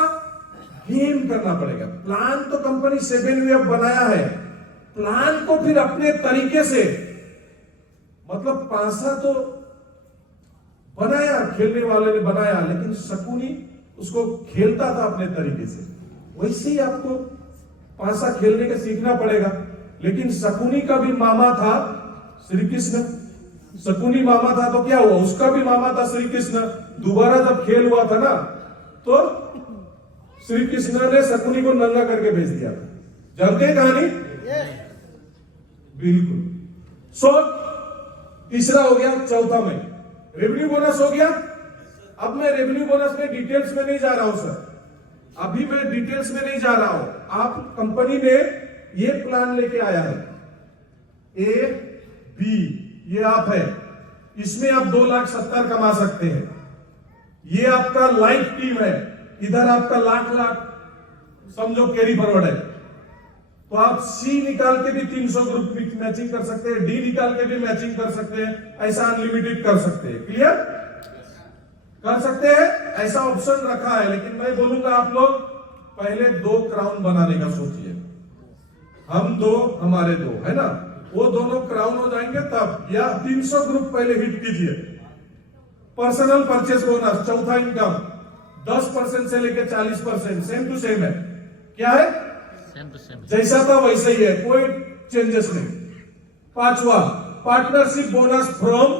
गेम करना पड़ेगा। प्लान तो कंपनी 7 वे बनाया है, प्लान को फिर अपने तरीके से मतलब पासा तो बनाया, खेलने वाले ने बनाया, लेकिन शकुनी उसको खेलता था अपने तरीके से। वैसे ही आपको पासा खेलने का सीखना पड़ेगा। लेकिन शकुनी का भी मामा था श्री कृष्ण। शकुनी मामा था तो क्या हुआ, उसका भी मामा था श्री कृष्ण। दोबारा जब खेल हुआ था ना तो श्री कृष्ण ने शकुनी को नंगा करके भेज दिया था। जानते हैं कहानी? बिल्कुल। तीसरा हो गया, चौथा में रेवेन्यू बोनस हो गया। अब मैं रेवेन्यू बोनस में डिटेल्स में नहीं जा रहा हूं सर, अभी मैं डिटेल्स में नहीं जा रहा हूं। आप कंपनी ने ये प्लान लेके आया है ए बी, ये आप है, इसमें आप 2,70,000 कमा सकते हैं। ये आपका लाइफ टीम है, इधर आपका लाख समझो कैरी फॉरवर्ड है। तो आप सी निकाल के भी 300 ग्रुप मैचिंग कर सकते हैं, डी निकाल के भी मैचिंग कर सकते हैं, ऐसा अनलिमिटेड कर सकते हैं। क्लियर? कर सकते हैं, ऐसा ऑप्शन रखा है। लेकिन मैं बोलूंगा आप लोग पहले 2 क्राउन बनाने का सोचिए। हम 2 हमारे 2 है ना, वो दोनों क्राउन हो जाएंगे तब। या 300 ग्रुप पहले हिट कीजिए। पर्सनल परचेस बोनस, चौथा इनकम 10% से लेकर 40%, सेम टू सेम है। क्या है? जैसा था वैसा ही है, कोई चेंजेस नहीं। पांचवा, पार्टनरशिप बोनस फ्रॉम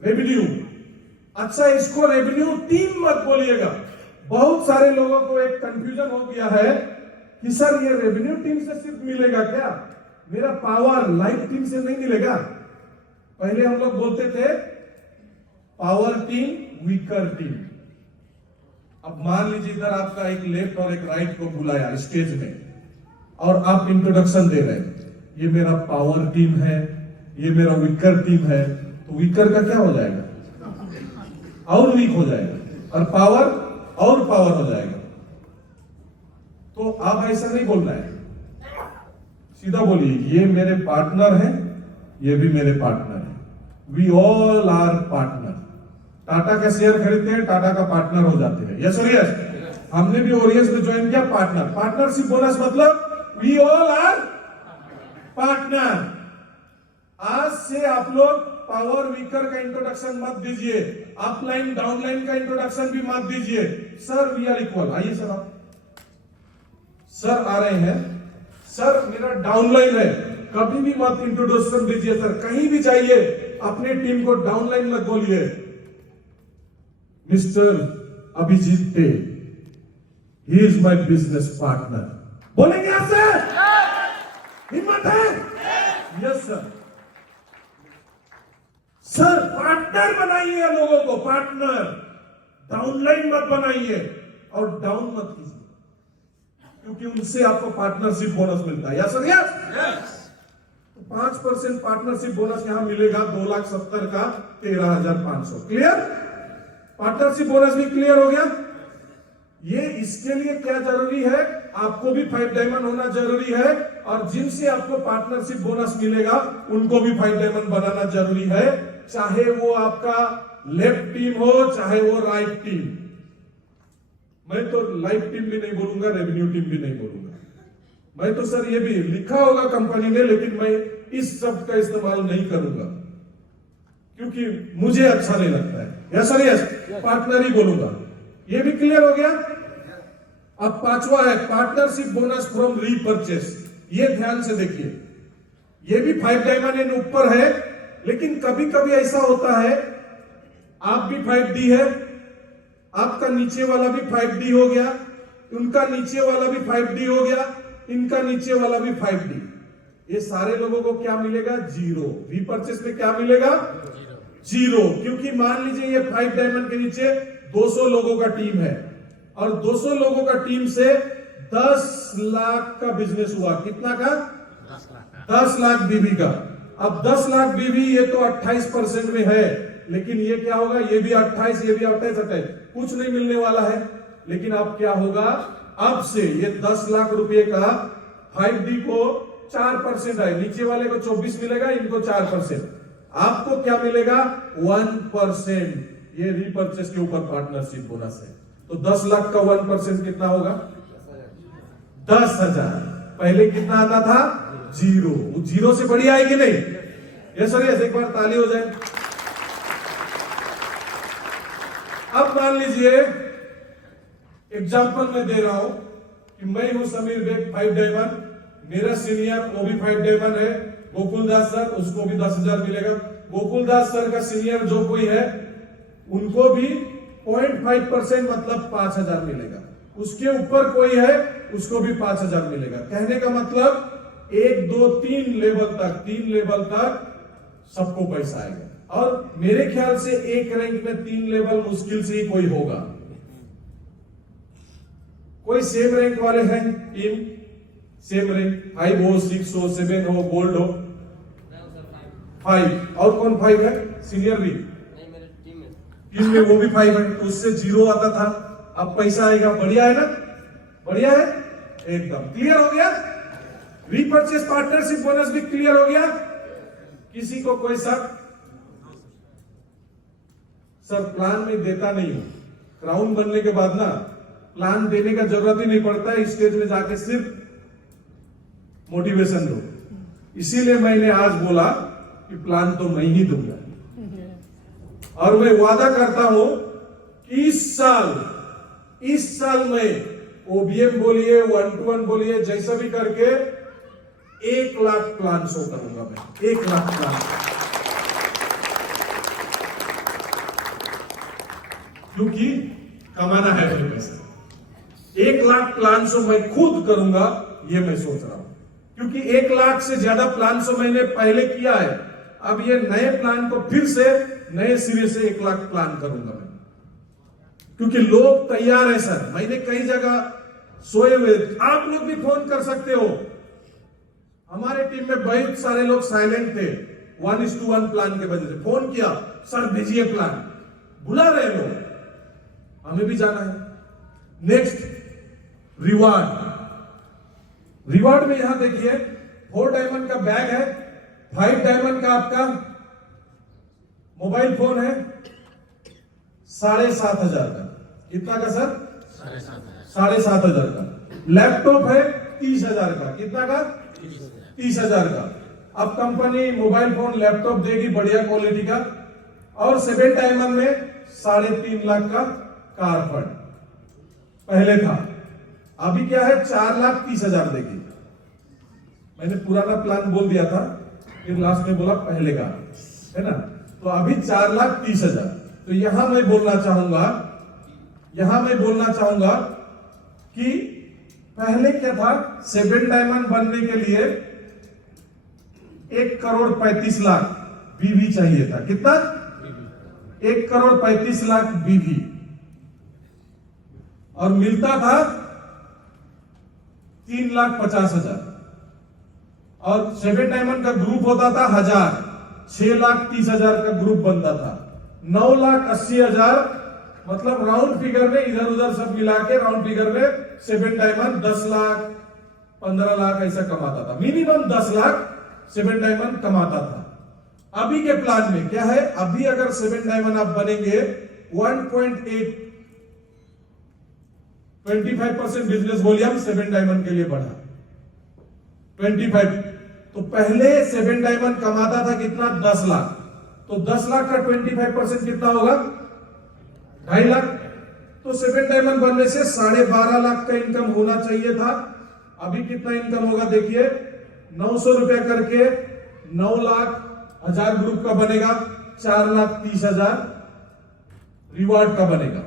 रेवेन्यू। अच्छा, इसको रेवेन्यू टीम मत बोलिएगा। बहुत सारे लोगों को एक कंफ्यूजन हो गया है कि सर ये रेवेन्यू टीम से सिर्फ मिलेगा क्या, मेरा पावर लाइफ टीम से नहीं मिलेगा? पहले हम लोग बोलते थे पावर टीम, वीकर टीम। अब मान लीजिए इधर आपका एक लेफ्ट और एक राइट को बुलाया स्टेज में और आप इंट्रोडक्शन दे रहे हैं, ये मेरा पावर टीम है, ये मेरा वीकर टीम है, तो वीकर का क्या हो जाएगा? और वीक हो जाएगा, और पावर और पावर हो जाएगा। तो आप ऐसा नहीं बोलना है, सीधा बोलिए ये मेरे पार्टनर हैं, ये भी मेरे पार्टनर हैं, we all are partner. Tata का शेयर खरीदते हैं, टाटा का पार्टनर हो जाते हैं। यस और यस, हमने भी ओरियंस में ज्वाइन किया पार्टनर। पार्टनरशिप बोनस मतलब वी ऑल आर पार्टनर। आज से आप लोग पावर वीकर का इंट्रोडक्शन मत दीजिए, अपलाइन डाउनलाइन का इंट्रोडक्शन भी मत दीजिए। Sir we are equal. आइए सर, आप सर आ रहे हैं, सर मेरा डाउनलाइन है, कभी भी मत इंट्रोडक्शन दीजिए सर। कहीं भी जाइए अपने टीम को डाउनलाइन मत बोलिए। Mister Abhijit De, he is my business partner, बोलेंगे आपसे? हिम्मत है? Yes sir. सर पार्टनर बनाइए लोगों को, पार्टनर, डाउनलाइन मत बनाइए और डाउन मत कीजिए, क्योंकि उनसे आपको पार्टनरशिप बोनस मिलता है। Yes sir, yes. 5% partnership bonus यहां मिलेगा, 2,70,000 का 13,500। क्लियर? पार्टनरशिप बोनस भी क्लियर हो गया। ये इसके लिए क्या जरूरी है, आपको भी 5 डायमंड होना जरूरी है, और जिनसे आपको पार्टनरशिप बोनस मिलेगा उनको भी 5 डायमंड बनाना जरूरी है, चाहे वो आपका लेफ्ट टीम हो चाहे वो राइट टीम। मैं तो लाइफ टीम भी नहीं बोलूंगा, रेवेन्यू टीम भी नहीं बोलूंगा। मैं तो सर ये भी लिखा होगा कंपनी ने, लेकिन मैं इस शब्द का इस्तेमाल नहीं करूंगा क्योंकि मुझे अच्छा नहीं लगता है। यस सर, यस, पार्टनर ही बोलूंगा। ये भी क्लियर हो गया। अब पांचवा है पार्टनरशिप बोनस फ्रॉम रीपरचेस। ये ध्यान से देखिए, ये भी 5 डायमंड इन ऊपर है, लेकिन कभी कभी ऐसा होता है आप भी 5D है, आपका नीचे वाला भी 5D हो गया, उनका नीचे वाला भी 5D हो गया, इनका नीचे वाला भी 5D। ये सारे लोगों को क्या मिलेगा? 0। रीपरचेस में क्या मिलेगा? 0। क्योंकि मान लीजिए ये 5 डायमंड के नीचे 200 लोगों का टीम है, और 200 लोगों का टीम से 10 लाख का बिजनेस हुआ। कितना का? 10 लाख बीबी का। अब 10 लाख बीबी, ये तो 28% में है, लेकिन ये क्या होगा? ये भी 28, ये भी 28, कुछ नहीं मिलने वाला है। लेकिन अब क्या होगा? अब से ये 10 लाख रुपए का 5D को 4% है, नीचे वाले को 24 मिलेगा, इनको 4%, आपको क्या मिलेगा? 1%। ये रीपरचेस के ऊपर पार्टनरशिप बोनस है। तो 10 लाख का 1% कितना होगा? 10,000। पहले कितना आता था? 0। वो 0 से बढ़िया है कि नहीं? Yes sir, yes. एक बार ताली हो जाए। अब मान लीजिए एग्जाम्पल मैं दे रहा हूं कि मैं हूं समीर बेग, 5 डायमंड, मेरा सीनियर वो भी 5 डायमंड है, गोकुल दास सर, उसको भी 10,000 मिलेगा। गोकुल दास सर का सीनियर जो कोई है उनको भी 0.5% मतलब 5,000 मिलेगा। उसके ऊपर कोई है उसको भी 5,000 मिलेगा। कहने का मतलब 1, 2, 3 लेवल तक, 3 लेवल तक सबको पैसा आएगा। और मेरे ख्याल से एक रैंक में 3 लेवल मुश्किल से ही कोई होगा। कोई सेम रैंक वाले हैं टीम? सेम रैंक 5 हो, 6 हो, 7 हो, गोल्ड हो? 5। और कौन 5 है? सीनियर भी टीम में वो भी 5 है, तो उससे 0 आता था, अब पैसा आएगा। बढ़िया है ना? बढ़िया है, एकदम क्लियर हो गया। रीपरचेस पार्टनरशिप बोनस भी क्लियर हो गया। किसी को कोई शक? सर प्लान में देता नहीं हूं, क्राउन बनने के बाद ना प्लान देने का जरूरत ही नहीं पड़ता है, स्टेज में जाके सिर्फ मोटिवेशन दो। इसीलिए मैंने आज बोला कि प्लान तो मैं ही दूंगा, और मैं वादा करता हूं कि इस साल में ओबीएम बोलिए, 1-to-1 बोलिए, जैसा भी करके 1 लाख प्लान शो करूंगा मैं, 1 लाख प्लान। क्योंकि कमाना है मेरे पैसे। 1 लाख प्लान शो मैं खुद करूंगा, ये मैं सोच रहा हूं, क्योंकि 1 लाख से ज्यादा प्लान शो मैंने पहले किया है। अब ये नए प्लान को फिर से नए सिरे से 1 लाख प्लान करूंगा मैं, क्योंकि लोग तैयार है सर। मैंने कई जगह सोए हुए, आप लोग भी फोन कर सकते हो। हमारे टीम में बहुत सारे लोग साइलेंट थे, 1:1 प्लान के वजह से फोन किया, सर भेजिए प्लान, बुला रहे लोग, हमें भी जाना है। Next reward. रिवार्ड में यहां देखिए 4 डायमंड का बैग है, 5 डायमंड का आपका मोबाइल फोन है 7,500 का। कितना का सर? 7,500 का। लैपटॉप है 30,000 का। कितना का? 30,000 का। अब कंपनी मोबाइल फोन लैपटॉप देगी बढ़िया क्वालिटी का, और 7 डायमंड में 3.5 लाख का कार फंड पहले था। अभी क्या है? 4,30,000 देगी। मैंने पुराना प्लान बोल दिया था, फिर लास्ट में बोला पहले का, है ना? तो अभी 4,30,000। तो यहां मैं बोलना चाहूंगा कि पहले क्या था, 7 डायमंड बनने के लिए 1,35,00,000 बीवी चाहिए था। कितना? 1,35,00,000 बीवी, और मिलता था 3,50,000। और 7 डायमंड का ग्रुप होता था 1000, 6,30,000 का ग्रुप बनता था। 9,80,000, मतलब राउंड फिगर में इधर उधर सब मिला के राउंड फिगर में 7 डायमंड 10 लाख 15 लाख ऐसा कमाता था। मिनिमम 10 लाख 7 डायमंड कमाता था। अभी के प्लान में क्या है? अभी अगर 7 डायमंड आप बनेंगे 1.8, 25% बिजनेस वॉल्यूम 7 डायमंड के लिए बढ़ा, 25। तो पहले 7 डायमंड कमाता था कितना? 10 लाख। तो 10 लाख का 25% कितना होगा? 2.5 लाख। तो 7 डायमंड बनने से 12.5 लाख का इनकम होना चाहिए था। अभी कितना इनकम होगा देखिए, 900 रुपया करके 9 लाख 1000 ग्रुप का बनेगा, 4,30,000 रिवार्ड का बनेगा।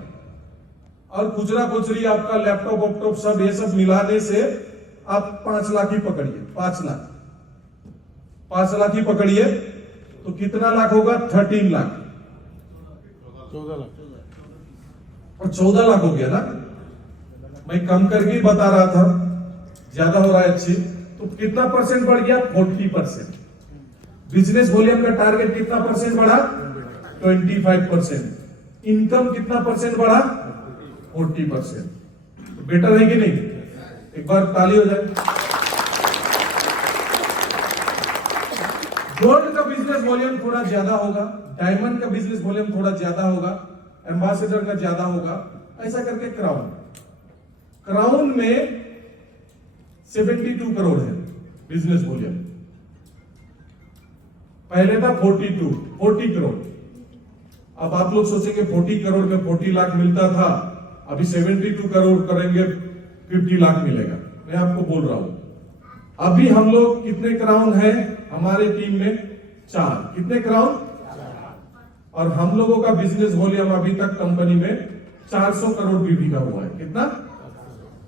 और खुचरा खुचरी आपका लैपटॉप वैपटॉप सब ये सब मिलाने से आप 5 लाख ही पकड़िए, 5 लाख ही पकड़िए। तो कितना लाख होगा? 13 लाख, 14 लाख, और 14 लाख हो गया ना। मैं कम करके ही बता रहा था, ज्यादा हो रहा है अच्छी। तो कितना परसेंट बढ़ गया? 40%। बिजनेस वॉल्यूम का टारगेट कितना परसेंट बढ़ा? 25%। इनकम कितना परसेंट बढ़ा? 40%। बेटर है कि नहीं? एक बार ताली हो जाए। गोल्ड का बिजनेस वॉल्यूम थोड़ा ज्यादा होगा, डायमंड का बिजनेस वॉल्यूम थोड़ा ज्यादा होगा, एम्बेसडर का ज्यादा होगा, ऐसा करके क्राउन में 72 करोड़ है बिजनेस वॉल्यूम। पहले था 40 करोड़। अब आप लोग सोचेंगे 40 करोड़ में 40 लाख मिलता था, अभी 72 करोड़ करेंगे 50 लाख मिलेगा। मैं आपको बोल रहा हूं। अभी हम लोग कितने क्राउन हैं हमारे टीम में? 4। कितने क्राउन? और हम लोगों का बिजनेस वॉल्यूम अभी तक कंपनी में 400 करोड़ बीबी का हुआ है। कितना?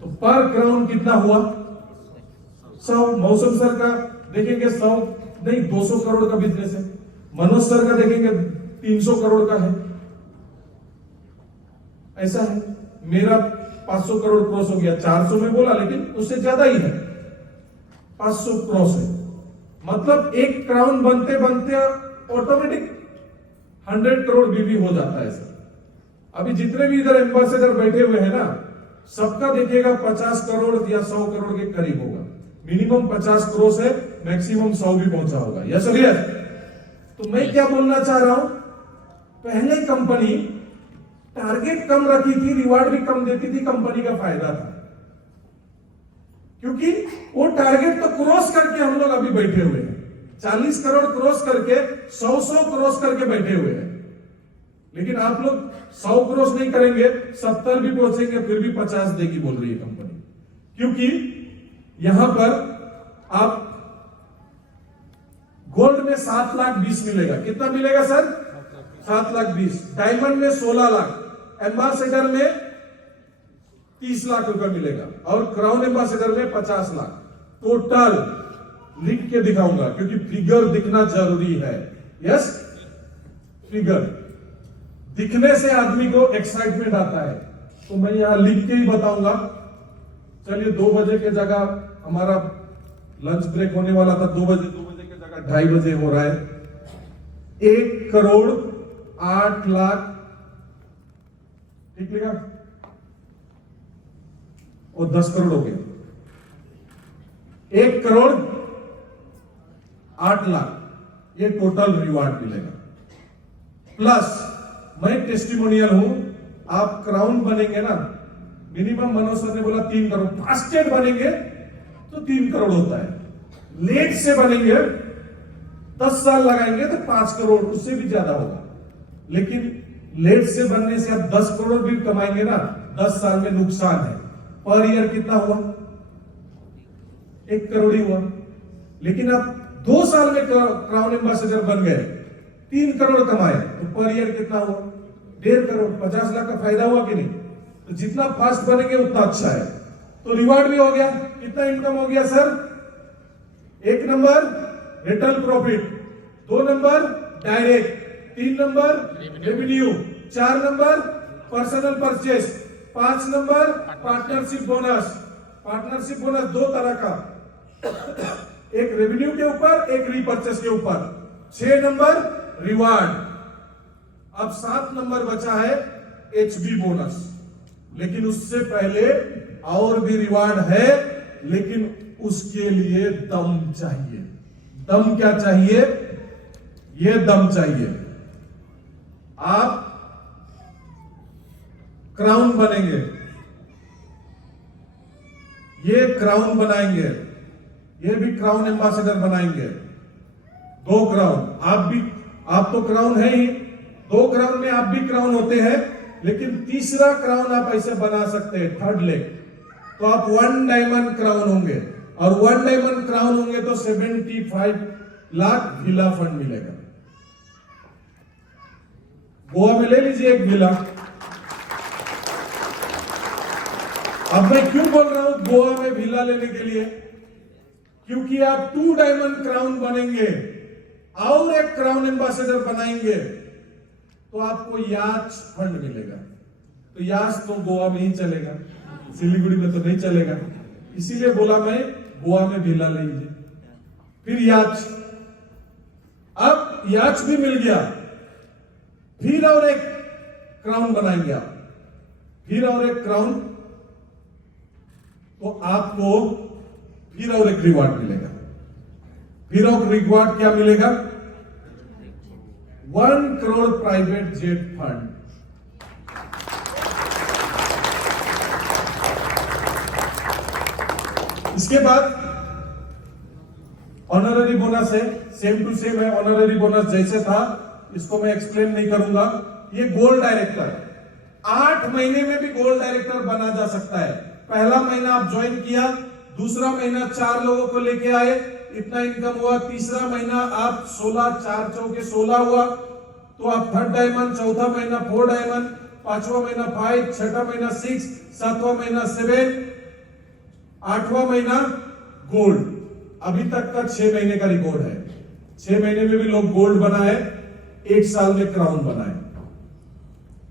तो पर क्राउन कितना हुआ? 100। मौसम सर का देखेंगे 100 नहीं 200 करोड़ का बिजनेस है। मनोज सर का देखेंगे 300 करोड़ का है। ऐसा है। मेरा 500 करोड़ क्रॉस हो गया, 400 में बोला लेकिन उससे ज्यादा ही है, 500 क्रॉस है। मतलब एक क्राउन बनते बनते ऑटोमेटिक 100 करोड़ बीबी हो जाता है सर। अभी जितने भी इधर एम्बेसडर बैठे हुए हैं ना, सबका देखिएगा 50 करोड़ या 100 करोड़ के करीब होगा। मिनिमम 50 करोड़ से मैक्सिमम 100 भी पहुंचा होगा। Yes sir yes. तो मैं क्या बोलना चाह रहा हूं, पहले कंपनी टारगेट कम रखी थी, रिवार्ड भी कम देती थी, कंपनी का फायदा था, क्योंकि वो टारगेट तो क्रॉस करके हम लोग अभी बैठे हुए हैं। 40 करोड़ क्रॉस करके 100 क्रॉस करके बैठे हुए हैं। लेकिन आप लोग 100 क्रॉस नहीं करेंगे, 70 भी पहुंचेंगे, फिर भी 50 देगी बोल रही है कंपनी। क्योंकि यहां पर आप गोल्ड में 7,20,000 मिलेगा। कितना मिलेगा सर? 7,20,000। डायमंड में 16 लाख, एम्बासेडर में 30 लाख रुपए मिलेगा और क्राउन एम्बासेडर में 50 लाख। टोटल लिख के दिखाऊंगा क्योंकि फिगर दिखना जरूरी है। यस, फिगर दिखने से आदमी को एक्साइटमेंट आता है, तो मैं यहां लिख के ही बताऊंगा। चलिए 2 बजे के जगह हमारा लंच ब्रेक होने वाला था 2 बजे, 2 बजे के जगह 2:30 बजे हो रहा है। 1,08,00,000 ठीक लिखा और 10 करोड़ हो गया। 1,08,00,000 ये टोटल रिवार्ड मिलेगा। प्लस मैं टेस्टिमोनियल हूं, आप क्राउन बनेंगे ना, मिनिमम मनोज सर ने बोला 3 करोड़। फास्टेड बनेंगे तो 3 करोड़ होता है, लेट से बनेंगे 10 साल लगाएंगे तो 5 करोड़, उससे भी ज्यादा होगा। लेकिन लेट से बनने से आप 10 करोड़ भी कमाएंगे ना, 10 साल में नुकसान है। पर ईयर कितना हुआ? 1 करोड़ ही हुआ। लेकिन आप 2 साल में क्राउन एम्बेसडर बन गए, 3 करोड़ कमाए, तो पर ईयर कितना हुआ? 1.5 करोड़, 50 लाख का फायदा हुआ कि नहीं? तो जितना फास्ट बनेंगे उतना अच्छा है। तो रिवार्ड भी हो गया। कितना इनकम हो गया sir? 1 number return profit, 2 number direct, 3 number revenue, 4 number personal purchase, 5 number partnership bonus. Partnership bonus 2 तरह का, एक रेवेन्यू के ऊपर, एक रीपर्चेस के ऊपर। 6 नंबर रिवार्ड। अब 7 नंबर बचा है एचबी बोनस, लेकिन उससे पहले और भी रिवार्ड है, लेकिन उसके लिए दम चाहिए। दम क्या चाहिए? ये दम चाहिए। आप क्राउन बनेंगे, ये क्राउन बनाएंगे, ये भी क्राउन एम्बेसडर बनाएंगे। 2 क्राउन, आप तो क्राउन है ही, 2 क्राउन में आप भी क्राउन होते हैं, लेकिन तीसरा क्राउन आप ऐसे बना सकते हैं, 3rd लेग, तो आप 1 डायमंड क्राउन होंगे। और 1 डायमंड क्राउन होंगे तो 75 लाख विला फंड मिलेगा। गोवा में ले लीजिए एक विला। अब मैं क्यों बोल रहा हूं गोवा में विला लेने के लिए? क्योंकि आप 2 डायमंड क्राउन बनेंगे और एक क्राउन एम्बेसडर बनाएंगे तो आपको याच फंड मिलेगा। तो याच तो गोवा में ही चलेगा, सिलीगुड़ी में तो नहीं चलेगा। इसीलिए बोला मैं गोवा में विला ले लीजिए, फिर याच। अब याच भी मिल गया, फिर और एक क्राउन बनाएंगे आप, फिर और एक क्राउन, तो आपको फिर और एक रिवार्ड मिलेगा। फिर और रिवार्ड क्या मिलेगा? 1 करोड़ प्राइवेट जेट फंड। इसके बाद ऑनररी बोनस है, सेम टू सेम है। ऑनररी बोनस जैसे था, इसको मैं एक्सप्लेन नहीं करूंगा। ये गोल्ड डायरेक्टर, 8 महीने में भी गोल्ड डायरेक्टर बना जा सकता है। पहला महीना आप ज्वाइन किया, दूसरा महीना 4 लोगों को लेके आए, इतना इनकम हुआ। तीसरा महीना आप 16, 4 चौके 16 हुआ, तो आप 3rd डायमंड, चौथा महीना 4 डायमंड, 5वां महीना 5, 6वां महीना 6, 7वां महीना 7, 8वां महीना गोल्ड। अभी तक का 6 महीने का रिकॉर्ड है। 6 महीने में भी लोग गोल्ड बनाए, 1 साल में क्राउन बनाए।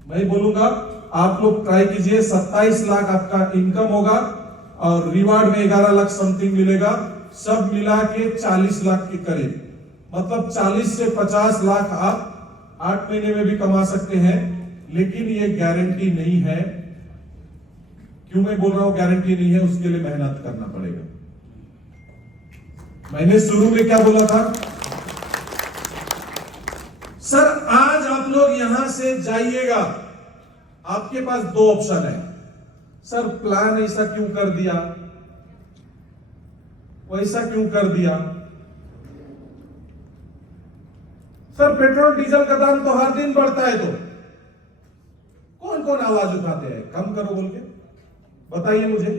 मैं बोलूंगा आप लोग ट्राई कीजिए। 27 लाख आपका इनकम होगा और रिवार्ड में 11 लाख समथिंग मिलेगा। सब मिला के 40 लाख के करीब, मतलब 40 से 50 लाख आप 8 महीने में भी कमा सकते हैं। लेकिन ये गारंटी नहीं है। क्यों मैं बोल रहा हूं गारंटी नहीं है? उसके लिए मेहनत करना पड़ेगा। मैंने शुरू में क्या बोला था? सर आज आप लोग यहां से जाइएगा, आपके पास 2 ऑप्शन है। सर प्लान ऐसा क्यों कर दिया, वैसा क्यों कर दिया? सर पेट्रोल डीजल का दाम तो हर दिन बढ़ता है, तो आवाज उठाते हैं कम करो बोल के? बताइए मुझे।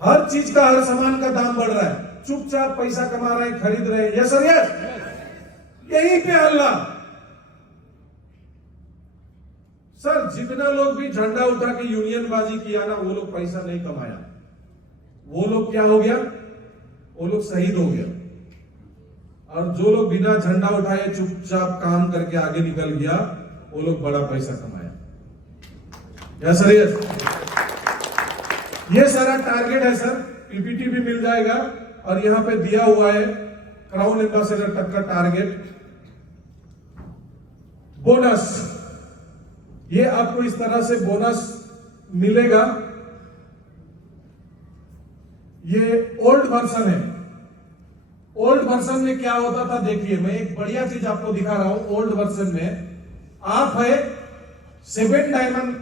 हर चीज का, हर सामान का दाम बढ़ रहा है, चुपचाप पैसा कमा रहे हैं, खरीद रहे हैं। Yes sir, yes. यही पे अल्लाह सर, जितना लोग भी झंडा उठा के यूनियनबाजी किया ना, वो लोग पैसा नहीं कमाया। वो लोग क्या हो गया? वो लोग शहीद हो गया। और जो लोग बिना झंडा उठाए चुपचाप काम करके आगे निकल गया, वो लोग बड़ा पैसा कमाया। Yes sir, yes. ये सारा टारगेट है सर, पीपीटी भी मिल जाएगा और यहां पे दिया हुआ है क्राउन एम्बेसडर तक का टारगेट। बोनस, ये आपको इस तरह से बोनस मिलेगा। ये ओल्ड वर्जन है। ओल्ड वर्जन में क्या होता था देखिए, मैं एक बढ़िया चीज आपको दिखा रहा हूं। ओल्ड वर्जन में आप है 7 डायमंड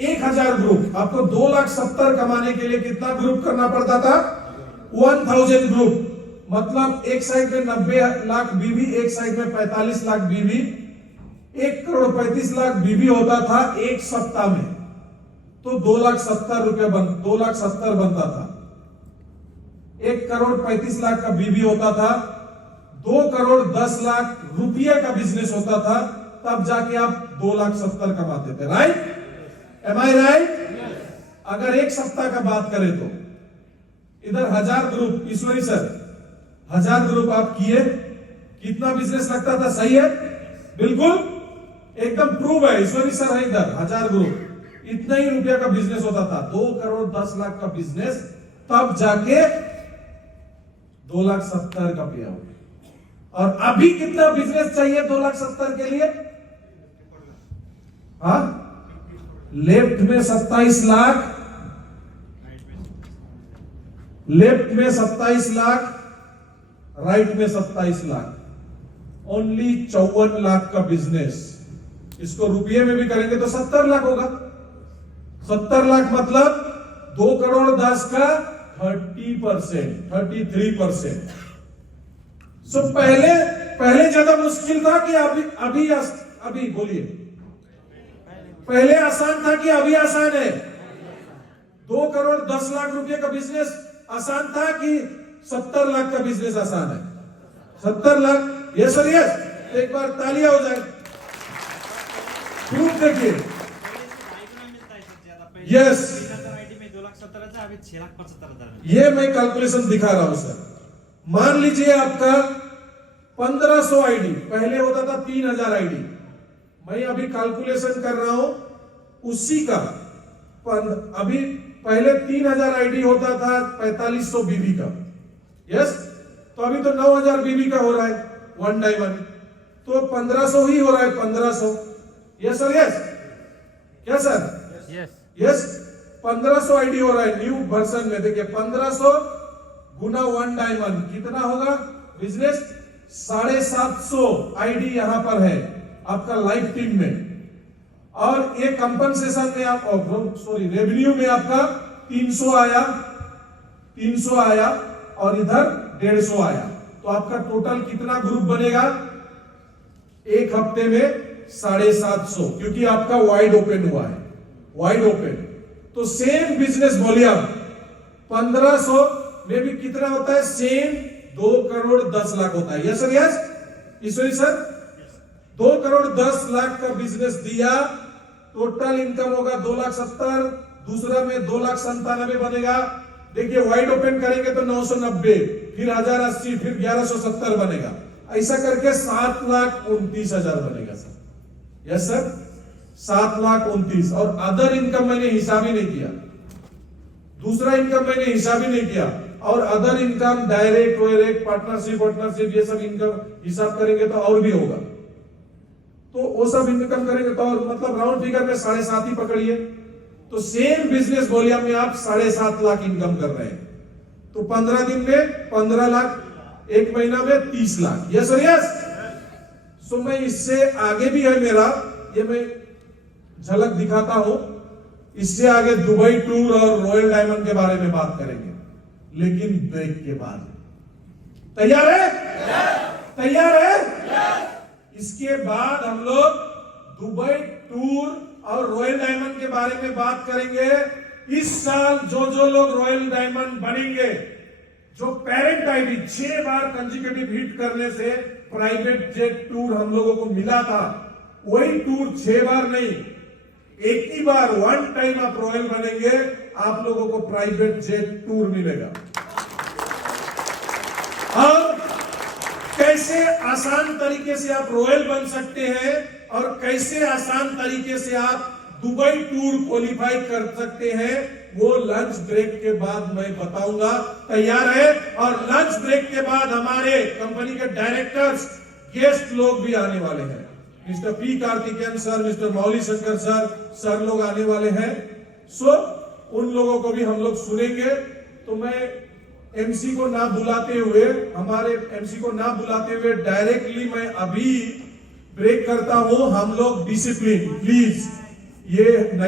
1000 ग्रुप, आपको 2,70,000 कमाने के लिए कितना ग्रुप करना पड़ता था? 1000 ग्रुप। मतलब एक साइड में 90 लाख बीवी, एक साइड में 45 लाख बीवी, 1,35,00,000 बीवी होता था एक सप्ताह में, तो 2,70,000 बनता था। 1,35,00,000 का बीवी होता था, 2,10,00,000 रुपये का बिजनेस होता था, तब जाके आप 2,70,000 कमाते थे। राइट? एम आई राइट? अगर एक सप्ताह का बात करें तो इधर 1000 ग्रुप, ईश्वरी सर 1000 ग्रुप आप किए, कितना बिजनेस लगता था? सही है, बिल्कुल एकदम प्रूव है। ईश्वरी सर है इधर, 1000 ग्रुप, इतना ही रुपया का बिजनेस होता था, 2,10,00,000 का बिजनेस, तब जाके 2,70,000 का पे आउट। और अभी कितना बिजनेस चाहिए 2,70,000 के लिए? हाँ, लेफ्ट में 27 लाख, लेफ्ट में 27 लाख, राइट में 27 लाख, ओनली 54 लाख का बिजनेस। इसको रुपये में भी करेंगे तो 70 लाख होगा। 70 लाख मतलब 2,10,00,000 का 30%, 33%। सो पहले ज्यादा मुश्किल था कि अभी बोलिए, पहले आसान था कि अभी आसान है? 2,10,00,000 रुपए का बिजनेस आसान था कि 70 लाख का बिजनेस आसान है? 70 लाख। Yes sir, yes. एक बार तालियां हो जाए। प्रूफ देखिए। यस, 2,70,000 अभी 6,75,000। ये मैं कैलकुलेशन दिखा रहा हूं सर। मान लीजिए आपका 1500 आईडी, पहले होता था 3,000 आईडी। मैं अभी कैलकुलेशन कर रहा हूं उसी का। अभी पहले 3,000 आईडी होता था 4,500 बीबी का। यस, तो अभी तो 9,000 बीबी का हो रहा है 1 डायमंड, तो 1,500 ही हो रहा है, 1,500। Yes sir, yes. क्या सर? यस, यस, 1,500 आईडी हो रहा है न्यू वर्जन में। देखिए 1,500 गुना 1 डायमंड कितना होगा बिजनेस? 750 आईडी यहां पर है आपका लाइव टीम में। और ये कंपनसेशन में आप रेवेन्यू में आपका 300 आया और इधर 150 आया, तो आपका टोटल कितना ग्रुप बनेगा एक हफ्ते में? 750, क्योंकि आपका वाइड ओपन हुआ है, वाइड ओपन। तो सेम बिजनेस वॉल्यूम 1500 में भी कितना होता है? सेम 2,10,00,000 होता है। Yes sir, yes. Ishwari sir 2,10,00,000 का बिजनेस दिया, टोटल इनकम होगा 2,70,000, दूसरा में 2,97,000 बनेगा। देखिए वाइड ओपन करेंगे तो 990, फिर 1,080, फिर 1,170 बनेगा। ऐसा करके 7,29,000 बनेगा सर। Yes sir, 7,29,000। और अदर इनकम मैंने हिसाब ही नहीं किया, दूसरा इनकम मैंने हिसाब ही नहीं किया। और अदर इनकम डायरेक्ट वायरेक्ट पार्टनरशिप ये सब इनकम हिसाब करेंगे तो और भी होगा। तो वो सब इनकम करेंगे तो और मतलब राउंड फिगर में 7.5 ही पकड़िए। तो सेम बिजनेस वॉल्यूम में आप 7.5 लाख इनकम कर रहे हैं, तो 15 दिन में 15 लाख, एक महीना में 30 lakh. Yes sir, yes. So मैं इससे आगे भी है मेरा, ये मैं झलक दिखाता हूं। इससे आगे दुबई टूर और रॉयल डायमंड के बारे में बात करेंगे, लेकिन ब्रेक के बाद। तैयार है? तैयार है? इसके बाद हम लोग दुबई टूर और रॉयल डायमंड के बारे में बात करेंगे। इस साल जो लोग रॉयल डायमंड बनेंगे, जो पेरेंट आईडी 6 बार कंजिक्यूटिव हिट करने से प्राइवेट जेट टूर हम लोगों को मिला था, वही टूर 6 बार नहीं, एक ही बार वन टाइम आप रॉयल बनेंगे, आप लोगों को प्राइवेट जेट टूर मिलेगा। और कैसे आसान तरीके से आप रॉयल बन सकते हैं और कैसे आसान तरीके से आप दुबई टूर क्वालिफाई कर सकते हैं, वो लंच ब्रेक के बाद मैं बताऊंगा। तैयार है? और लंच ब्रेक के बाद हमारे कंपनी के डायरेक्टर्स, गेस्ट लोग भी आने वाले हैं। Mister P Karthikeyan sir, mister Mouli Shankar sir लोग आने वाले हैं। सो उन लोगों को भी हम लोग सुनेंगे। तो मैं एमसी को ना बुलाते हुए, हमारे एमसी को ना बुलाते हुए डायरेक्टली मैं अभी ब्रेक करता हूं। हम लोग डिसिप्लिन प्लीज, ये